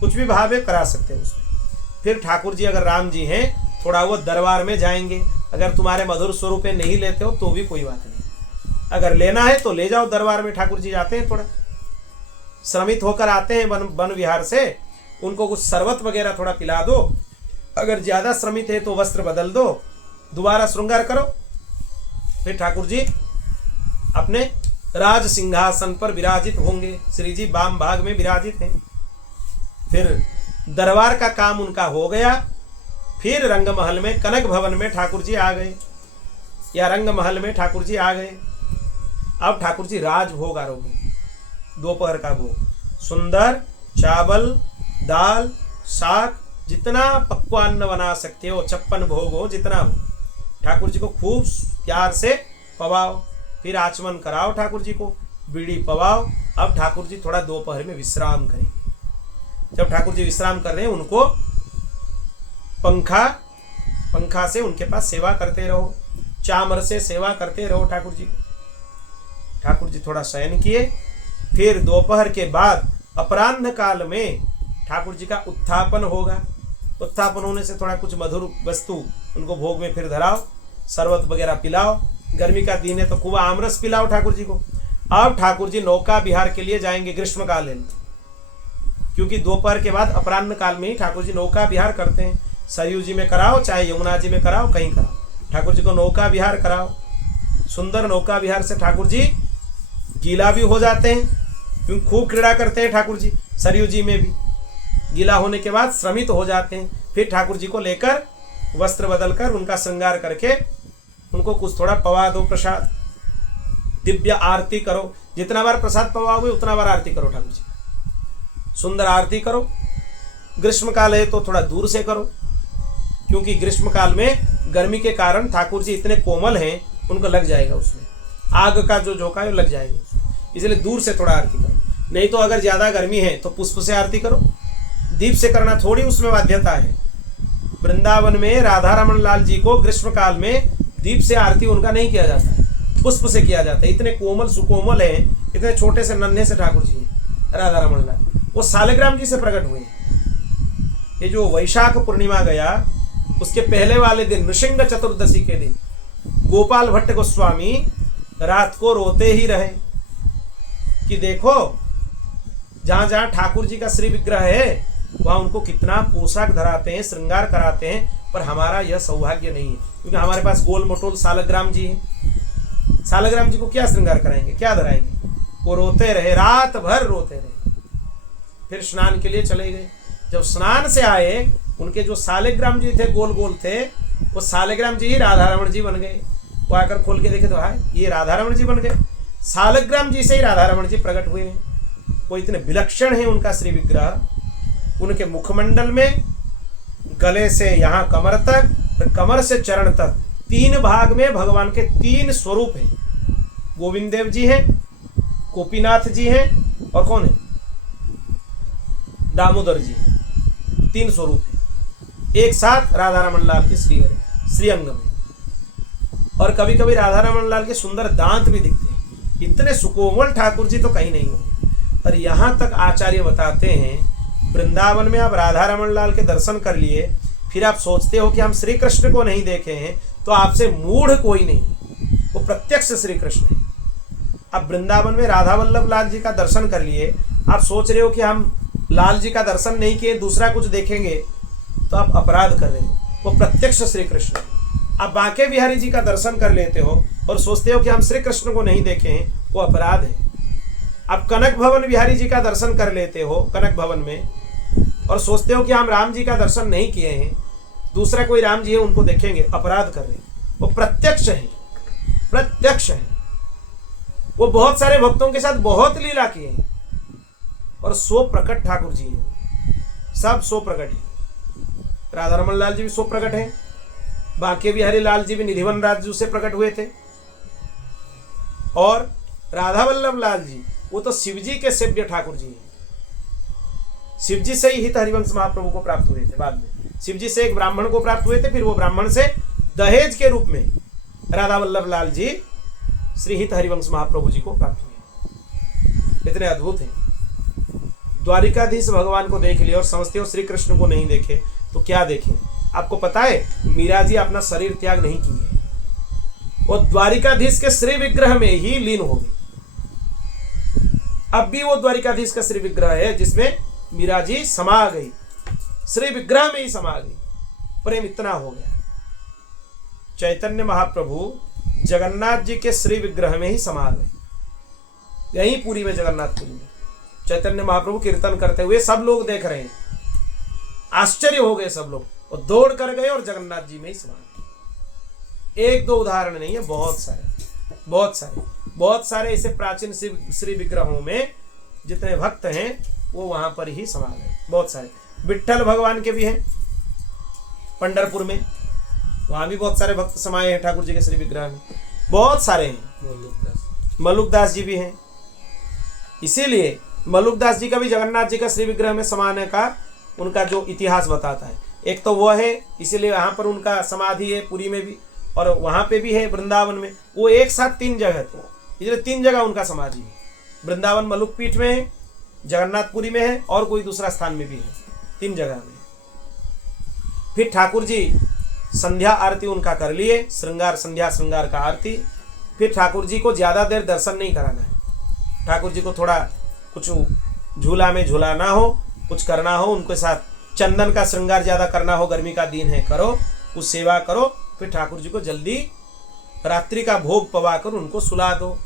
कुछ भी भाव है करा सकते हैं उसमें। फिर ठाकुर जी अगर राम जी हैं थोड़ा वो दरबार में जाएंगे, अगर तुम्हारे मधुर स्वरूप में नहीं लेते हो तो भी कोई बात नहीं, अगर लेना है तो ले जाओ दरबार में। ठाकुर जी जाते हैं, थोड़ा श्रमित होकर आते हैं वन विहार से, उनको कुछ शरबत वगैरह थोड़ा पिला दो, अगर ज्यादा श्रमित है तो वस्त्र बदल दो, दोबारा श्रृंगार करो। फिर ठाकुर जी अपने राज सिंहासन पर विराजित होंगे, श्री जी वाम भाग में विराजित हैं। फिर दरबार का काम उनका हो गया, फिर रंग महल में कनक भवन में ठाकुर जी आ गए, या रंग महल में ठाकुर जी आ गए। अब ठाकुर जी राजभोग आरोगे, दोपहर का भोग, सुंदर चावल दाल साग, जितना पक्वान्न बना सकते हो, 56 भोग हो, जितना हो, ठाकुर जी को खूब प्यार से पवाओ। फिर आचमन कराओ ठाकुर जी को, बीड़ी पवाओ। अब ठाकुर जी थोड़ा दोपहर में विश्राम करेंगे। जब ठाकुर जी विश्राम कर रहे हैं, उनको पंखा से उनके पास सेवा करते रहो, चामर से सेवा करते रहो ठाकुर जी को। ठाकुर जी थोड़ा शयन किए। फिर दोपहर के बाद अपराह्न काल में ठाकुर जी का उत्थापन होगा। उत्थापन होने से थोड़ा कुछ मधुर वस्तु उनको भोग में फिर धराओ, शरबत वगैरह पिलाओ। गर्मी का दिन है तो खूब आमरस पिलाओ ठाकुर जी को। अब ठाकुर जी नौका विहार के लिए जाएंगे ग्रीष्मकालीन, क्योंकि दोपहर के बाद अपराह्न काल में ही ठाकुर जी नौका विहार करते हैं। सरयू जी में कराओ, चाहे यमुना जी में कराओ, कहीं कराओ, ठाकुर जी को नौका विहार कराओ। सुंदर नौका विहार से ठाकुर जी गीला भी हो जाते हैं, क्योंकि खूब क्रीड़ा करते हैं ठाकुर जी। सरयू जी में भी गीला होने के बाद श्रमित हो जाते हैं। फिर ठाकुर जी को लेकर वस्त्र बदलकर उनका श्रृंगार करके उनको कुछ थोड़ा पवा दो, प्रसाद, दिव्य आरती करो। जितना बार प्रसाद पवाओगे उतना बार आरती करो ठाकुर जी, सुंदर आरती करो। ग्रीष्म काल है तो थोड़ा दूर से करो, क्योंकि ग्रीष्म काल में गर्मी के कारण ठाकुर जी इतने कोमल हैं, उनको लग जाएगा, उसमें आग का जो झोंका है वो लग जाएगा, इसलिए दूर से थोड़ा आरती करो। नहीं तो अगर ज्यादा गर्मी है तो पुष्प से आरती करो, दीप से करना थोड़ी उसमें बाध्यता है। वृंदावन में राधा रमन लाल जी को ग्रीष्म काल में दीप से आरती उनका नहीं किया जाता है, पुष्प से किया जाता है। इतने कोमल सुकोमल है, इतने छोटे से नन्हे से ठाकुर जी हैं राधा रमन लाल। वो सालिग्राम जी से प्रकट हुए हैं। ये जो वैशाख पूर्णिमा गया, उसके पहले वाले दिन नृसिंह चतुर्दशी के दिन गोपाल भट्ट गोस्वामी रात को रोते ही रहे कि देखो जहां जहां ठाकुर जी का श्री विग्रह है वहां उनको कितना पोशाक धराते हैं, श्रृंगार कराते हैं, पर हमारा यह सौभाग्य नहीं है, क्योंकि हमारे पास गोल मटोल सालग्राम जी हैं। सालग्राम जी को क्या श्रृंगार कराएंगे, क्या धराएंगे? वो रोते रहे, रात भर रोते रहे। फिर स्नान के लिए चले गए। जब स्नान से आए, उनके जो सालग्राम जी थे, गोल गोल थे, वो सालग्राम जी ही राधा रमण जी बन गए। वो आकर खोल के देखे तो हाय, ये राधा रमण जी बन गए। सालग्राम जी से ही राधा रमण जी प्रकट हुए हैं। वो इतने विलक्षण है उनका श्री विग्रह। उनके मुखमंडल में गले से यहाँ कमर तक, फिर कमर से चरण तक 3 भाग में भगवान के 3 स्वरूप हैं। गोविंद देव जी हैं, गोपीनाथ जी हैं, और कौन है? दामोदर जी। 3 स्वरूप हैं एक साथ राधा रमन लाल के श्रीअंग में। और कभी कभी राधा रमन लाल के सुंदर दांत भी दिखते हैं। इतने सुकोमल ठाकुर जी तो कहीं नहीं होंगे। और यहाँ तक आचार्य बताते हैं, वृंदावन में आप राधा रमन लाल के दर्शन कर लिए, फिर आप सोचते हो कि हम श्री कृष्ण को नहीं देखे हैं, तो आपसे मूढ़ कोई नहीं, वो प्रत्यक्ष श्री कृष्ण है। आप वृंदावन में राधा वल्लभ लाल जी का दर्शन कर लिए, आप सोच रहे हो कि हम लाल जी का दर्शन नहीं किए, दूसरा कुछ देखेंगे, तो आप अपराध कर रहे हो। वो प्रत्यक्ष श्री कृष्ण है। आप बांके बिहारी जी का दर्शन कर लेते हो और सोचते हो कि हम श्री कृष्ण को नहीं देखे हैं, वो अपराध है। आप कनक भवन बिहारी जी का दर्शन कर लेते हो कनक भवन में, और सोचते हो कि हम राम जी का दर्शन नहीं किए हैं, दूसरा कोई राम जी है उनको देखेंगे, अपराध कर रहे हैं। वो प्रत्यक्ष है, प्रत्यक्ष है। वो बहुत सारे भक्तों के साथ बहुत लीला किए हैं, और 100 प्रकट ठाकुर जी हैं, सब 100 प्रकट है। राधा रमन लाल जी भी 100 प्रकट है, बांके बिहारी लाल जी भी निधिवन राजू से प्रकट हुए थे, और राधा वल्लभ लाल जी वो तो शिव जी के सेव्य ठाकुर जी हैं। शिव जी से ही हित हरिवंश महाप्रभु को प्राप्त हुए थे। बाद में शिव जी से एक ब्राह्मण को प्राप्त हुए थे, फिर वो ब्राह्मण से दहेज के रूप में राधा वल्लभ लाल जी श्री हित हरिवंश महाप्रभु जी को प्राप्त हुए। इतने अद्भुत हैं। द्वारिकाधीश भगवान को देख लिया और समझते हो श्री कृष्ण को नहीं देखे, तो क्या देखे? आपको पता है मीरा जी अपना शरीर त्याग नहीं की है, वो द्वारिकाधीश के श्री विग्रह में ही लीन हो गई। अब भी वो द्वारिकाधीश का श्री विग्रह है जिसमें मीरा जी समा गई, श्री विग्रह में ही समा गई। प्रेम इतना हो गया। चैतन्य महाप्रभु जगन्नाथ जी के श्री विग्रह में ही समा गए, यहीं पुरी में, जगन्नाथपुरी में। चैतन्य महाप्रभु कीर्तन करते हुए सब लोग देख रहे हैं, आश्चर्य हो गए सब लोग। और दौड़ कर गए और जगन्नाथ जी में ही समा गए। एक दो उदाहरण नहीं है, बहुत सारे ऐसे प्राचीन श्री विग्रहों में जितने भक्त हैं वो वहां पर ही समा गए। बहुत सारे विट्ठल भगवान के भी हैं पंढरपुर में, वहां भी बहुत सारे भक्त समाये हैं ठाकुर जी के श्री विग्रह में, बहुत सारे हैं। मलुकदास जी भी हैं, इसीलिए मलुकदास जी का भी जगन्नाथ जी का श्री विग्रह में समाने का उनका जो इतिहास बताता है, एक तो वो है, इसीलिए यहाँ पर उनका समाधि है पुरी में भी और वहां पे भी है वृंदावन में। वो एक साथ 3 जगह थे, इसलिए 3 जगह उनका समाधि है। वृंदावन मलुक पीठ में है, जगन्नाथपुरी में है और कोई दूसरा स्थान में भी है, 3 जगह में। फिर ठाकुर जी संध्या आरती उनका कर लिए, श्रृंगार संध्या श्रृंगार का आरती। फिर ठाकुर जी को ज्यादा देर दर्शन नहीं कराना है, ठाकुर जी को थोड़ा कुछ झूला में झूलाना हो, कुछ करना हो, उनके साथ चंदन का श्रृंगार ज्यादा करना हो, गर्मी का दिन है, करो, उस सेवा करो। फिर ठाकुर जी को जल्दी रात्रि का भोग पवाकर उनको सुला दो।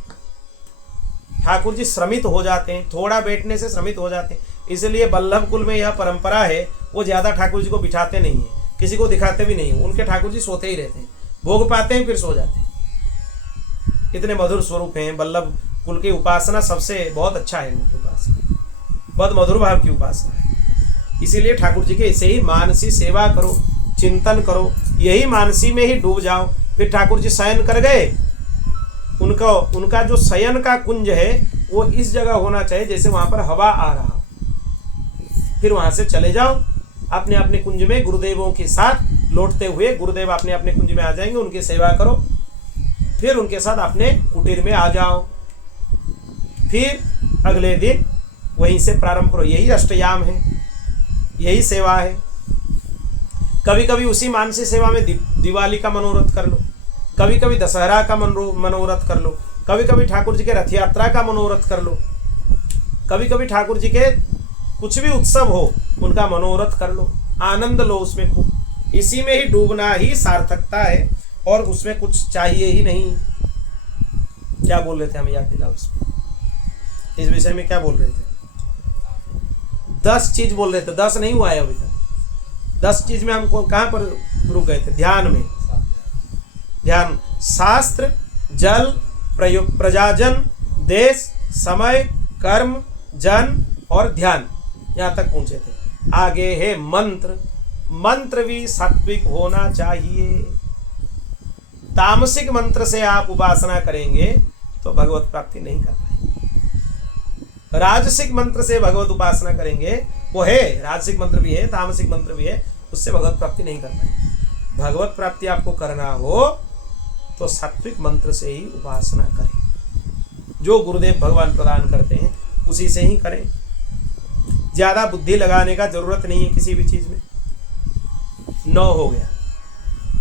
ठाकुर जी श्रमित हो जाते हैं, थोड़ा बैठने से श्रमित हो जाते हैं, इसलिए बल्लभ कुल में यह परंपरा है, वो ज्यादा ठाकुर जी को बिठाते नहीं है, किसी को दिखाते भी नहीं, उनके ठाकुर जी सोते ही रहते हैं, भोग पाते हैं फिर सो जाते हैं। इतने मधुर स्वरूप हैं बल्लभ कुल की उपासना, सबसे बहुत अच्छा है उनकी उपासना, बहुत मधुर भाव की उपासना है। इसीलिए ठाकुर जी के ऐसे ही मानसी सेवा करो, चिंतन करो, यही मानसी में ही डूब जाओ। फिर ठाकुर जी शयन कर गए, उनका जो शयन का कुंज है वो इस जगह होना चाहिए जैसे वहां पर हवा आ रहा हो। फिर वहां से चले जाओ अपने अपने कुंज में, गुरुदेवों के साथ लौटते हुए गुरुदेव अपने अपने कुंज में आ जाएंगे, उनकी सेवा करो, फिर उनके साथ अपने कुटीर में आ जाओ। फिर अगले दिन वहीं से प्रारंभ करो, यही अष्टयाम है, यही सेवा है। कभी कभी उसी मानसी सेवा में दिवाली का मनोरथ कर लो, कभी कभी दशहरा का मनोरथ कर लो, कभी कभी ठाकुर जी के रथ यात्रा का मनोरथ कर लो, कभी कभी ठाकुर जी के कुछ भी उत्सव हो उनका मनोरथ कर लो, आनंद लो उसमें खूब। इसी में ही डूबना ही सार्थकता है और उसमें कुछ चाहिए ही नहीं। क्या बोल रहे थे हम, याद दिलाओ उसमें, इस विषय में क्या बोल रहे थे? 10 चीज बोल रहे थे, 10 नहीं हुआ है अभी तक। 10 चीज में हमको कहां पर रुक गए थे? ध्यान में। ध्यान, शास्त्र, जल, प्रयोग, प्रजाजन, देश, समय, कर्म, जन और ध्यान, यहां तक पहुंचे थे। आगे है मंत्र, मंत्र भी सात्विक होना चाहिए। तामसिक मंत्र से आप उपासना करेंगे तो भगवत प्राप्ति नहीं कर पाएंगे। राजसिक मंत्र से भगवत उपासना करेंगे, वो है, राजसिक मंत्र भी है, तामसिक मंत्र भी है, उससे भगवत प्राप्ति नहीं कर पाएंगे। भगवत प्राप्ति आपको करना हो तो सात्विक मंत्र से ही उपासना करें, जो गुरुदेव भगवान प्रदान करते हैं उसी से ही करें। ज्यादा बुद्धि लगाने का जरूरत नहीं है किसी भी चीज में। 9 हो गया।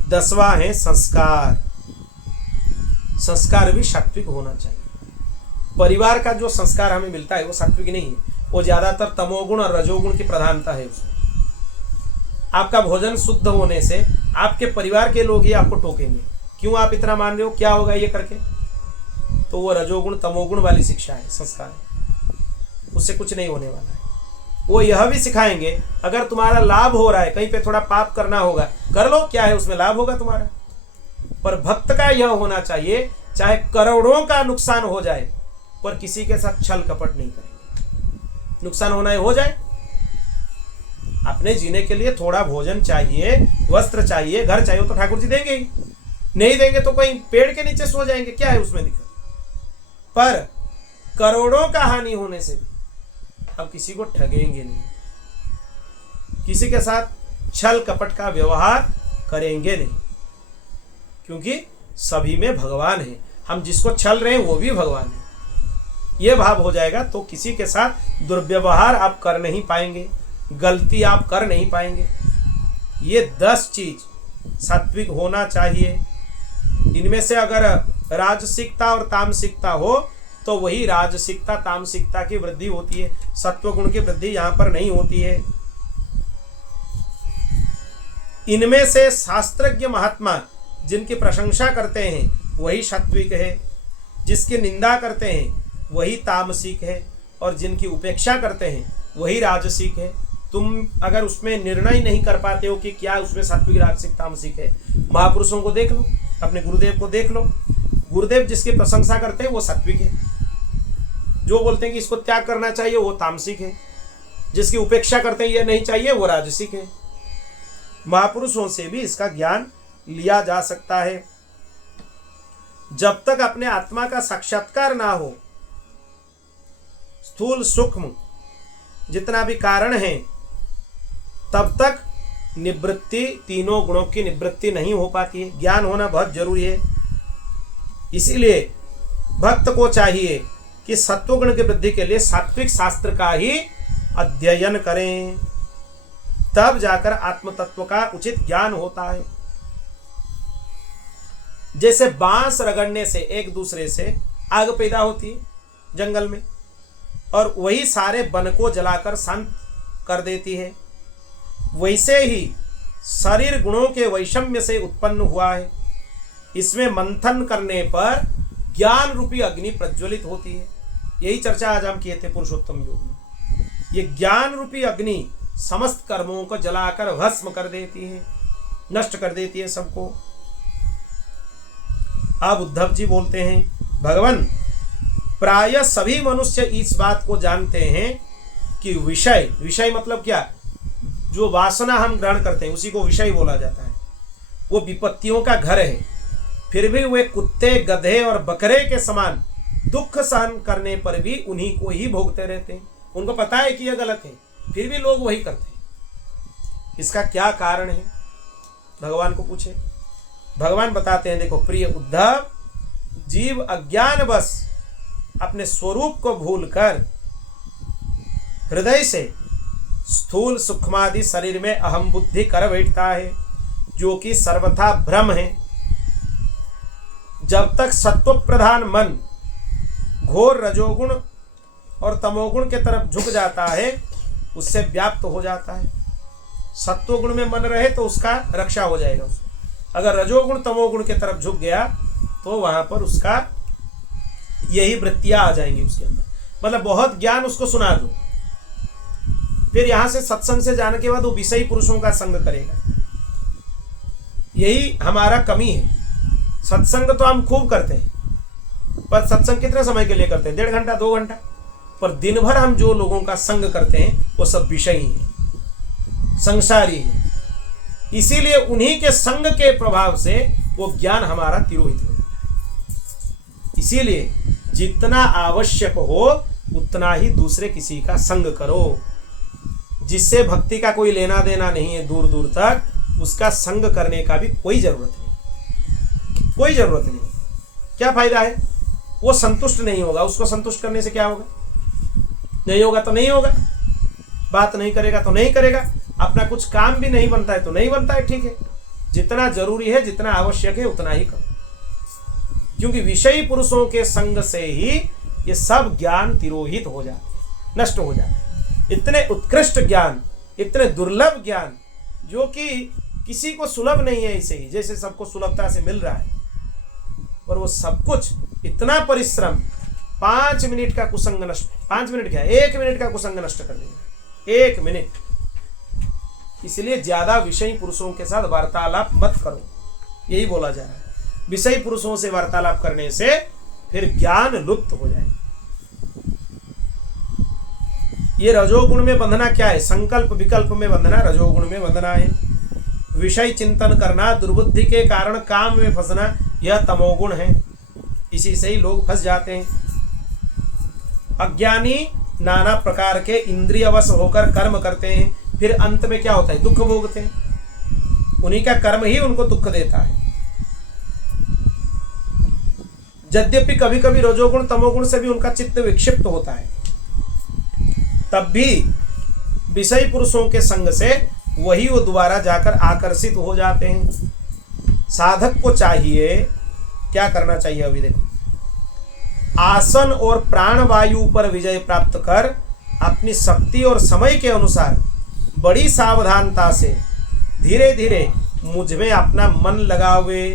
10वां है संस्कार। संस्कार भी सात्विक होना चाहिए। परिवार का जो संस्कार हमें मिलता है वो सात्विक नहीं है, वो ज्यादातर तमोगुण और रजोगुण की प्रधानता है उसमें। आपका भोजन शुद्ध होने से आपके परिवार के लोग ही आपको टोकेंगे, क्यों आप इतना मान रहे हो, क्या होगा ये करके, तो वो रजोगुण तमोगुण वाली शिक्षा है, संस्कार है, उससे कुछ नहीं होने वाला है। वो यह भी सिखाएंगे अगर तुम्हारा लाभ हो रहा है, कहीं पे थोड़ा पाप करना होगा, कर लो, क्या है उसमें लाभ होगा तुम्हारा। पर भक्त का यह होना चाहिए, चाहे करोड़ों का नुकसान हो जाए पर किसी के साथ छल कपट नहीं करेंगे। नुकसान होना है हो जाए, अपने जीने के लिए थोड़ा भोजन चाहिए, वस्त्र चाहिए, घर चाहिए, तो ठाकुर जी देंगे ही। नहीं देंगे तो कोई पेड़ के नीचे सो जाएंगे, क्या है उसमें दिक्कत। पर करोड़ों का हानि होने से भी अब किसी को ठगेंगे नहीं, किसी के साथ छल कपट का व्यवहार करेंगे नहीं, क्योंकि सभी में भगवान है। हम जिसको छल रहे हैं वो भी भगवान है, ये भाव हो जाएगा तो किसी के साथ दुर्व्यवहार आप कर नहीं पाएंगे, गलती आप कर नहीं पाएंगे। ये 10 चीज सात्विक होना चाहिए। इनमें से अगर राजसिकता और तामसिकता हो तो वही राजसिकता तामसिकता की वृद्धि होती है, सत्व गुण की वृद्धि यहां पर नहीं होती है। इनमें से शास्त्रज्ञ महात्मा जिनकी प्रशंसा करते हैं वही सात्विक है, जिसकी निंदा करते हैं वही तामसिक है, और जिनकी उपेक्षा करते हैं वही राजसिक है। तुम अगर उसमें निर्णय नहीं कर पाते हो कि क्या उसमें सात्विक राजसिक तामसिक है, महापुरुषों को देख लो, अपने गुरुदेव को देख लो। गुरुदेव जिसकी प्रशंसा करते हैं वो सात्विक है, जो बोलते हैं कि इसको त्याग करना चाहिए वो तामसिक है, जिसकी उपेक्षा करते हैं ये नहीं चाहिए वो राजसिक है। महापुरुषों से भी इसका ज्ञान लिया जा सकता है। जब तक अपने आत्मा का साक्षात्कार ना हो, स्थूल सूक्ष्म जितना भी कारण है, तब तक निवृत्ति, तीनों गुणों की निवृत्ति नहीं हो पाती है। ज्ञान होना बहुत जरूरी है। इसीलिए भक्त को चाहिए कि सत्वगुण की वृद्धि के लिए सात्विक शास्त्र का ही अध्ययन करें, तब जाकर आत्म तत्व का उचित ज्ञान होता है। जैसे बांस रगड़ने से एक दूसरे से आग पैदा होती है जंगल में, और वही सारे वन को जलाकर शांत कर देती है, वैसे ही शरीर गुणों के वैषम्य से उत्पन्न हुआ है। इसमें मंथन करने पर ज्ञान रूपी अग्नि प्रज्वलित होती है। यही चर्चा आज हम किए थे पुरुषोत्तम योग में। ये ज्ञान रूपी अग्नि समस्त कर्मों को जलाकर भस्म कर देती है, नष्ट कर देती है सबको। अब उद्धव जी बोलते हैं, भगवान प्राय सभी मनुष्य इस बात को जानते हैं कि विषय, विषय मतलब क्या, जो वासना हम ग्रहण करते हैं उसी को विषय बोला जाता है, वो विपत्तियों का घर है। फिर भी वे कुत्ते, गधे और बकरे के समान दुख सहन करने पर भी उन्हीं को ही भोगते रहते हैं। उनको पता है कि यह गलत है, फिर भी लोग वही करते हैं। इसका क्या कारण है, भगवान को पूछे। भगवान बताते हैं, देखो प्रिय उद्धव, जीव अज्ञान बस अपने स्वरूप को भूलकर हृदय से स्थूल सूक्ष्मादि शरीर में अहम बुद्धि कर बैठता है, जो कि सर्वथा भ्रम है। जब तक सत्व प्रधान मन घोर रजोगुण और तमोगुण के तरफ झुक जाता है, उससे व्याप्त हो जाता है। सत्वगुण में मन रहे तो उसका रक्षा हो जाएगा उसको। अगर रजोगुण तमोगुण के तरफ झुक गया तो वहां पर उसका यही वृत्तियां आ जाएंगी उसके अंदर। मतलब बहुत ज्ञान उसको सुना दो, फिर यहां से सत्संग से जाने के बाद वो विषयी पुरुषों का संग करेगा। यही हमारा कमी है। सत्संग तो हम खूब करते हैं, पर सत्संग कितने समय के लिए करते हैं, 1.5 घंटा 2 घंटा, पर दिन भर हम जो लोगों का संग करते हैं वो सब विषयी हैं, संसारी हैं। इसीलिए उन्हीं के संग के प्रभाव से वो ज्ञान हमारा तिरोहित हो जाता है। इसीलिए जितना आवश्यक हो उतना ही दूसरे किसी का संग करो। जिससे भक्ति का कोई लेना देना नहीं है दूर दूर तक, उसका संग करने का भी कोई जरूरत नहीं, कोई जरूरत नहीं। क्या फायदा है, वो संतुष्ट नहीं होगा, उसको संतुष्ट करने से क्या होगा, नहीं होगा तो नहीं होगा, बात नहीं करेगा तो नहीं करेगा, अपना कुछ काम भी नहीं बनता है तो नहीं बनता है। ठीक है, जितना जरूरी है, जितना आवश्यक है उतना ही करो, क्योंकि विषयी पुरुषों के संग से ही ये सब ज्ञान तिरोहित हो जाते हैं, नष्ट हो जाते हैं। इतने उत्कृष्ट ज्ञान, इतने दुर्लभ ज्ञान, जो कि किसी को सुलभ नहीं है, इसे ही जैसे सबको सुलभता से मिल रहा है, पर वो सब कुछ इतना परिश्रम, 5 मिनट का कुसंग नष्ट, 5 मिनट क्या, 1 मिनट का कुसंग नष्ट कर देगा, 1 मिनट। इसलिए ज्यादा विषयी पुरुषों के साथ वार्तालाप मत करो, यही बोला जा रहा है। विषयी पुरुषों से वार्तालाप करने से फिर ज्ञान लुप्त हो जाए। ये रजोगुण में बंधना क्या है, संकल्प विकल्प में बंधना रजोगुण में बंधना है। विषय चिंतन करना, दुर्बुद्धि के कारण काम में फंसना, यह तमोगुण है। इसी से ही लोग फंस जाते हैं। अज्ञानी नाना प्रकार के इंद्रियवश होकर कर्म करते हैं, फिर अंत में क्या होता है, दुख भोगते हैं। उन्हीं का कर्म ही उनको दुख देता है। यद्यपि कभी कभी रजोगुण तमोगुण से भी उनका चित्त विक्षिप्त होता है, तब भी विषयी पुरुषों के संग से वही वो दोबारा जाकर आकर्षित हो जाते हैं। साधक को चाहिए क्या करना चाहिए, अभी देखो, आसन और प्राणवायु पर विजय प्राप्त कर अपनी शक्ति और समय के अनुसार बड़ी सावधानता से धीरे धीरे मुझ में अपना मन लगावे।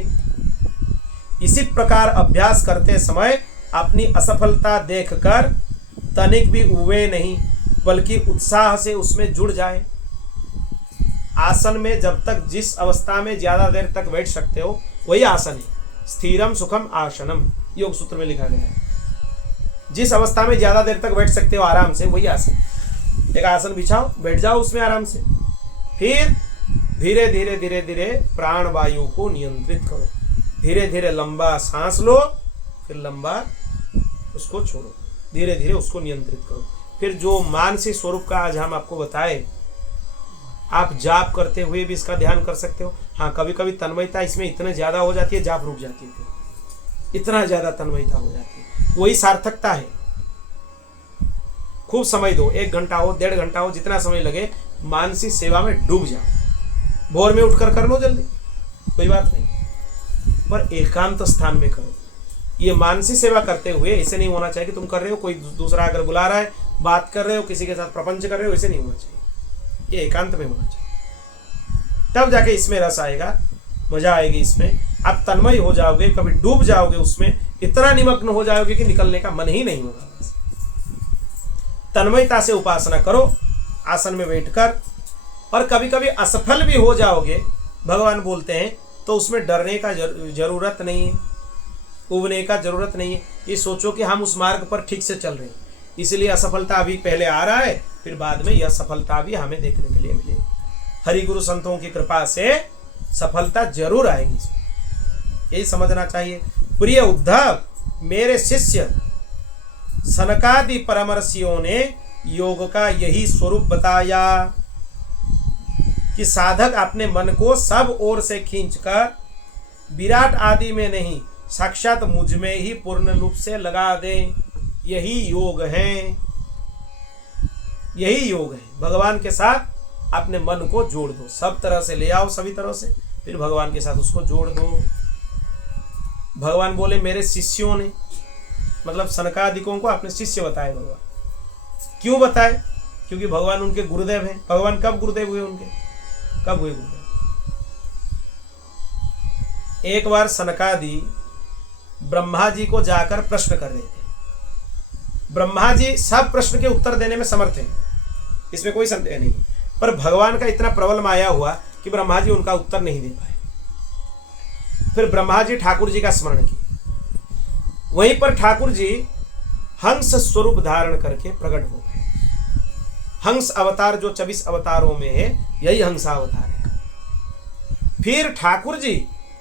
इसी प्रकार अभ्यास करते समय अपनी असफलता देखकर तनिक भी उवे नहीं, बल्कि उत्साह से उसमें जुड़ जाए। आसन में जब तक जिस अवस्था में ज्यादा देर तक बैठ सकते हो वही आसन है। स्थिरम सुखम आसनम योग सूत्र में लिखा गया है। जिस अवस्था में ज्यादा देर तक बैठ सकते हो आराम से वही आसन। एक आसन बिछाओ, बैठ जाओ उसमें आराम से। फिर धीरे धीरे धीरे धीरे प्राण वायु को नियंत्रित करो। धीरे धीरे लंबा सांस लो, फिर लंबा उसको छोड़ो, धीरे धीरे उसको नियंत्रित करो। फिर जो मानसिक स्वरूप का आज हम आपको बताए, आप जाप करते हुए भी इसका ध्यान कर सकते हो। हाँ, कभी कभी तन्मयता इसमें इतने ज्यादा हो जाती है, जाप रुक जाती है, फिर इतना ज्यादा तन्मयता हो जाती है, वही सार्थकता है। खूब समय दो, 1 घंटा हो, 1.5 घंटा हो, जितना समय लगे, मानसिक सेवा में डूब जाओ। भोर में उठकर कर लो जल्दी, कोई बात नहीं, पर एकांत स्थान में करो। ये मानसिक सेवा करते हुए ऐसे नहीं होना चाहिए कि तुम कर रहे हो, कोई दूसरा अगर बुला रहा है, बात कर रहे हो, किसी के साथ प्रपंच कर रहे हो, ऐसे नहीं होना चाहिए। ये एकांत में होना चाहिए, तब जाके इसमें रस आएगा, मजा आएगी इसमें। आप तन्मय हो जाओगे, कभी डूब जाओगे उसमें, इतना निमग्न हो जाओगे कि निकलने का मन ही नहीं होगा। तन्मयता से उपासना करो आसन में बैठकर। और कभी कभी असफल भी हो जाओगे, भगवान बोलते हैं, तो उसमें डरने का जरूरत नहीं है, उबने का जरूरत नहीं है। ये सोचो कि हम उस मार्ग पर ठीक से चल रहे हैं, इसलिए असफलता अभी पहले आ रहा है, फिर बाद में यह सफलता भी हमें देखने के लिए मिलेगी। हरि गुरु संतों की कृपा से सफलता जरूर आएगी, यही समझना चाहिए। प्रिय उद्धव, मेरे शिष्य सनकादि परमर्षियों ने योग का यही स्वरूप बताया कि साधक अपने मन को सब ओर से खींचकर विराट आदि में नहीं, साक्षात मुझ में ही पूर्ण रूप से लगा दें। यही योग है, यही योग है। भगवान के साथ अपने मन को जोड़ दो, सब तरह से ले आओ, सभी तरह से, फिर भगवान के साथ उसको जोड़ दो। भगवान बोले मेरे शिष्यों ने, मतलब सनकादिकों को अपने शिष्य बताए भगवान। क्यों बताए? क्योंकि भगवान उनके गुरुदेव हैं। भगवान कब गुरुदेव हुए उनके? कब हुए गुरुदेव? एक बार सनकादि ब्रह्मा जी को जाकर प्रश्न कर रहे थे। ब्रह्मा जी सब प्रश्न के उत्तर देने में समर्थ हैं, इसमें कोई संदेह नहीं, पर भगवान का इतना प्रबल माया हुआ कि ब्रह्मा जी उनका उत्तर नहीं दे पाए। फिर ब्रह्मा जी ठाकुर जी का स्मरण किए। वहीं पर ठाकुर जी हंस स्वरूप धारण करके प्रकट हो गए। हंस अवतार जो 24 अवतारों में है, यही हंसावतार है। फिर ठाकुर जी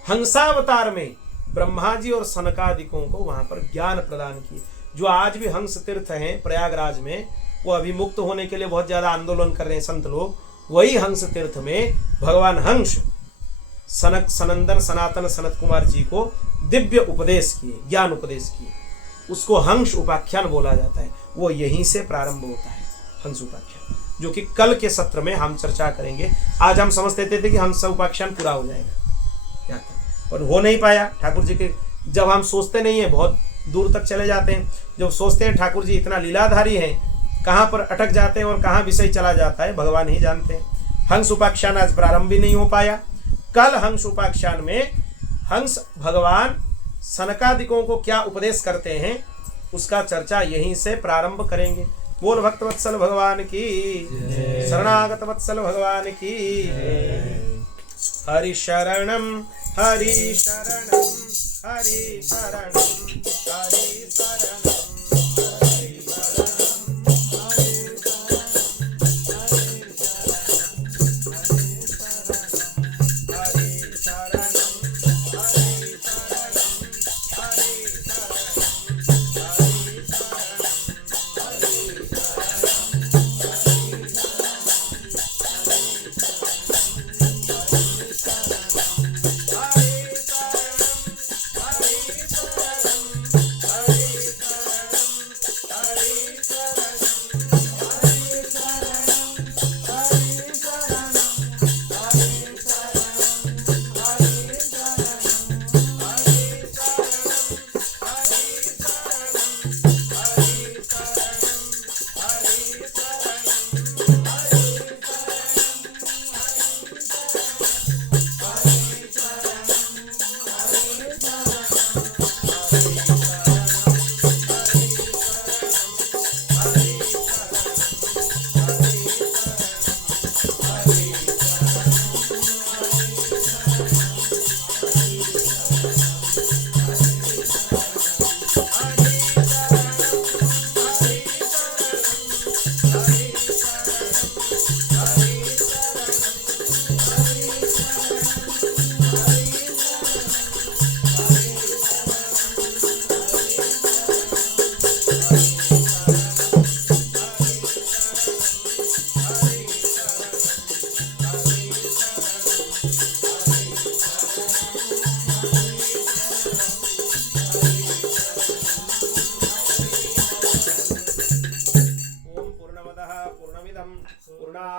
हंसावतार में ब्रह्मा जी और सनकादिकों को वहां पर ज्ञान प्रदान किए। जो आज भी हंस तीर्थ हैं प्रयागराज में, वो अभी मुक्त होने के लिए बहुत ज्यादा आंदोलन कर रहे हैं संत लोग। वही हंस तीर्थ में भगवान हंस सनक सनंदन सनातन सनत कुमार जी को दिव्य उपदेश किए, ज्ञान उपदेश किए। उसको हंस उपाख्यान बोला जाता है। वो यहीं से प्रारंभ होता है, हंस उपाख्यान, जो कि कल के सत्र में हम चर्चा करेंगे। आज हम समझते थे कि हंस उपाख्यान पूरा हो जाएगा यहाँ तक, पर हो नहीं पाया। ठाकुर जी के जब हम सोचते नहीं है, बहुत दूर तक चले जाते हैं। जब सोचते हैं ठाकुर जी इतना लीलाधारी हैं, कहाँ पर अटक जाते हैं और कहाँ विषय चला जाता है भगवान ही जानते हैं। हंस उपाख्यान आज प्रारंभ भी नहीं हो पाया। कल हंस उपाख्यान में हंस भगवान सनकादिकों को क्या उपदेश करते हैं, उसका चर्चा यहीं से प्रारंभ करेंगे। बोल भक्त वत्सल भगवान की, शरणागत वत्सल भगवान की। हरि शरणम हरि शरणम हरि शरणम हरि शरणम।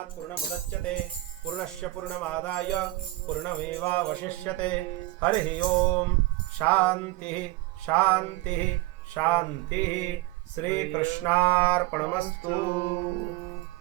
पूर्णात् पूर्णमुदच्यते पूर्णस्य पूर्णमादाय पूर्णमेवावशिष्यते। हरिः ओम शांति शांति शांति। श्री कृष्णार्पणमस्तु।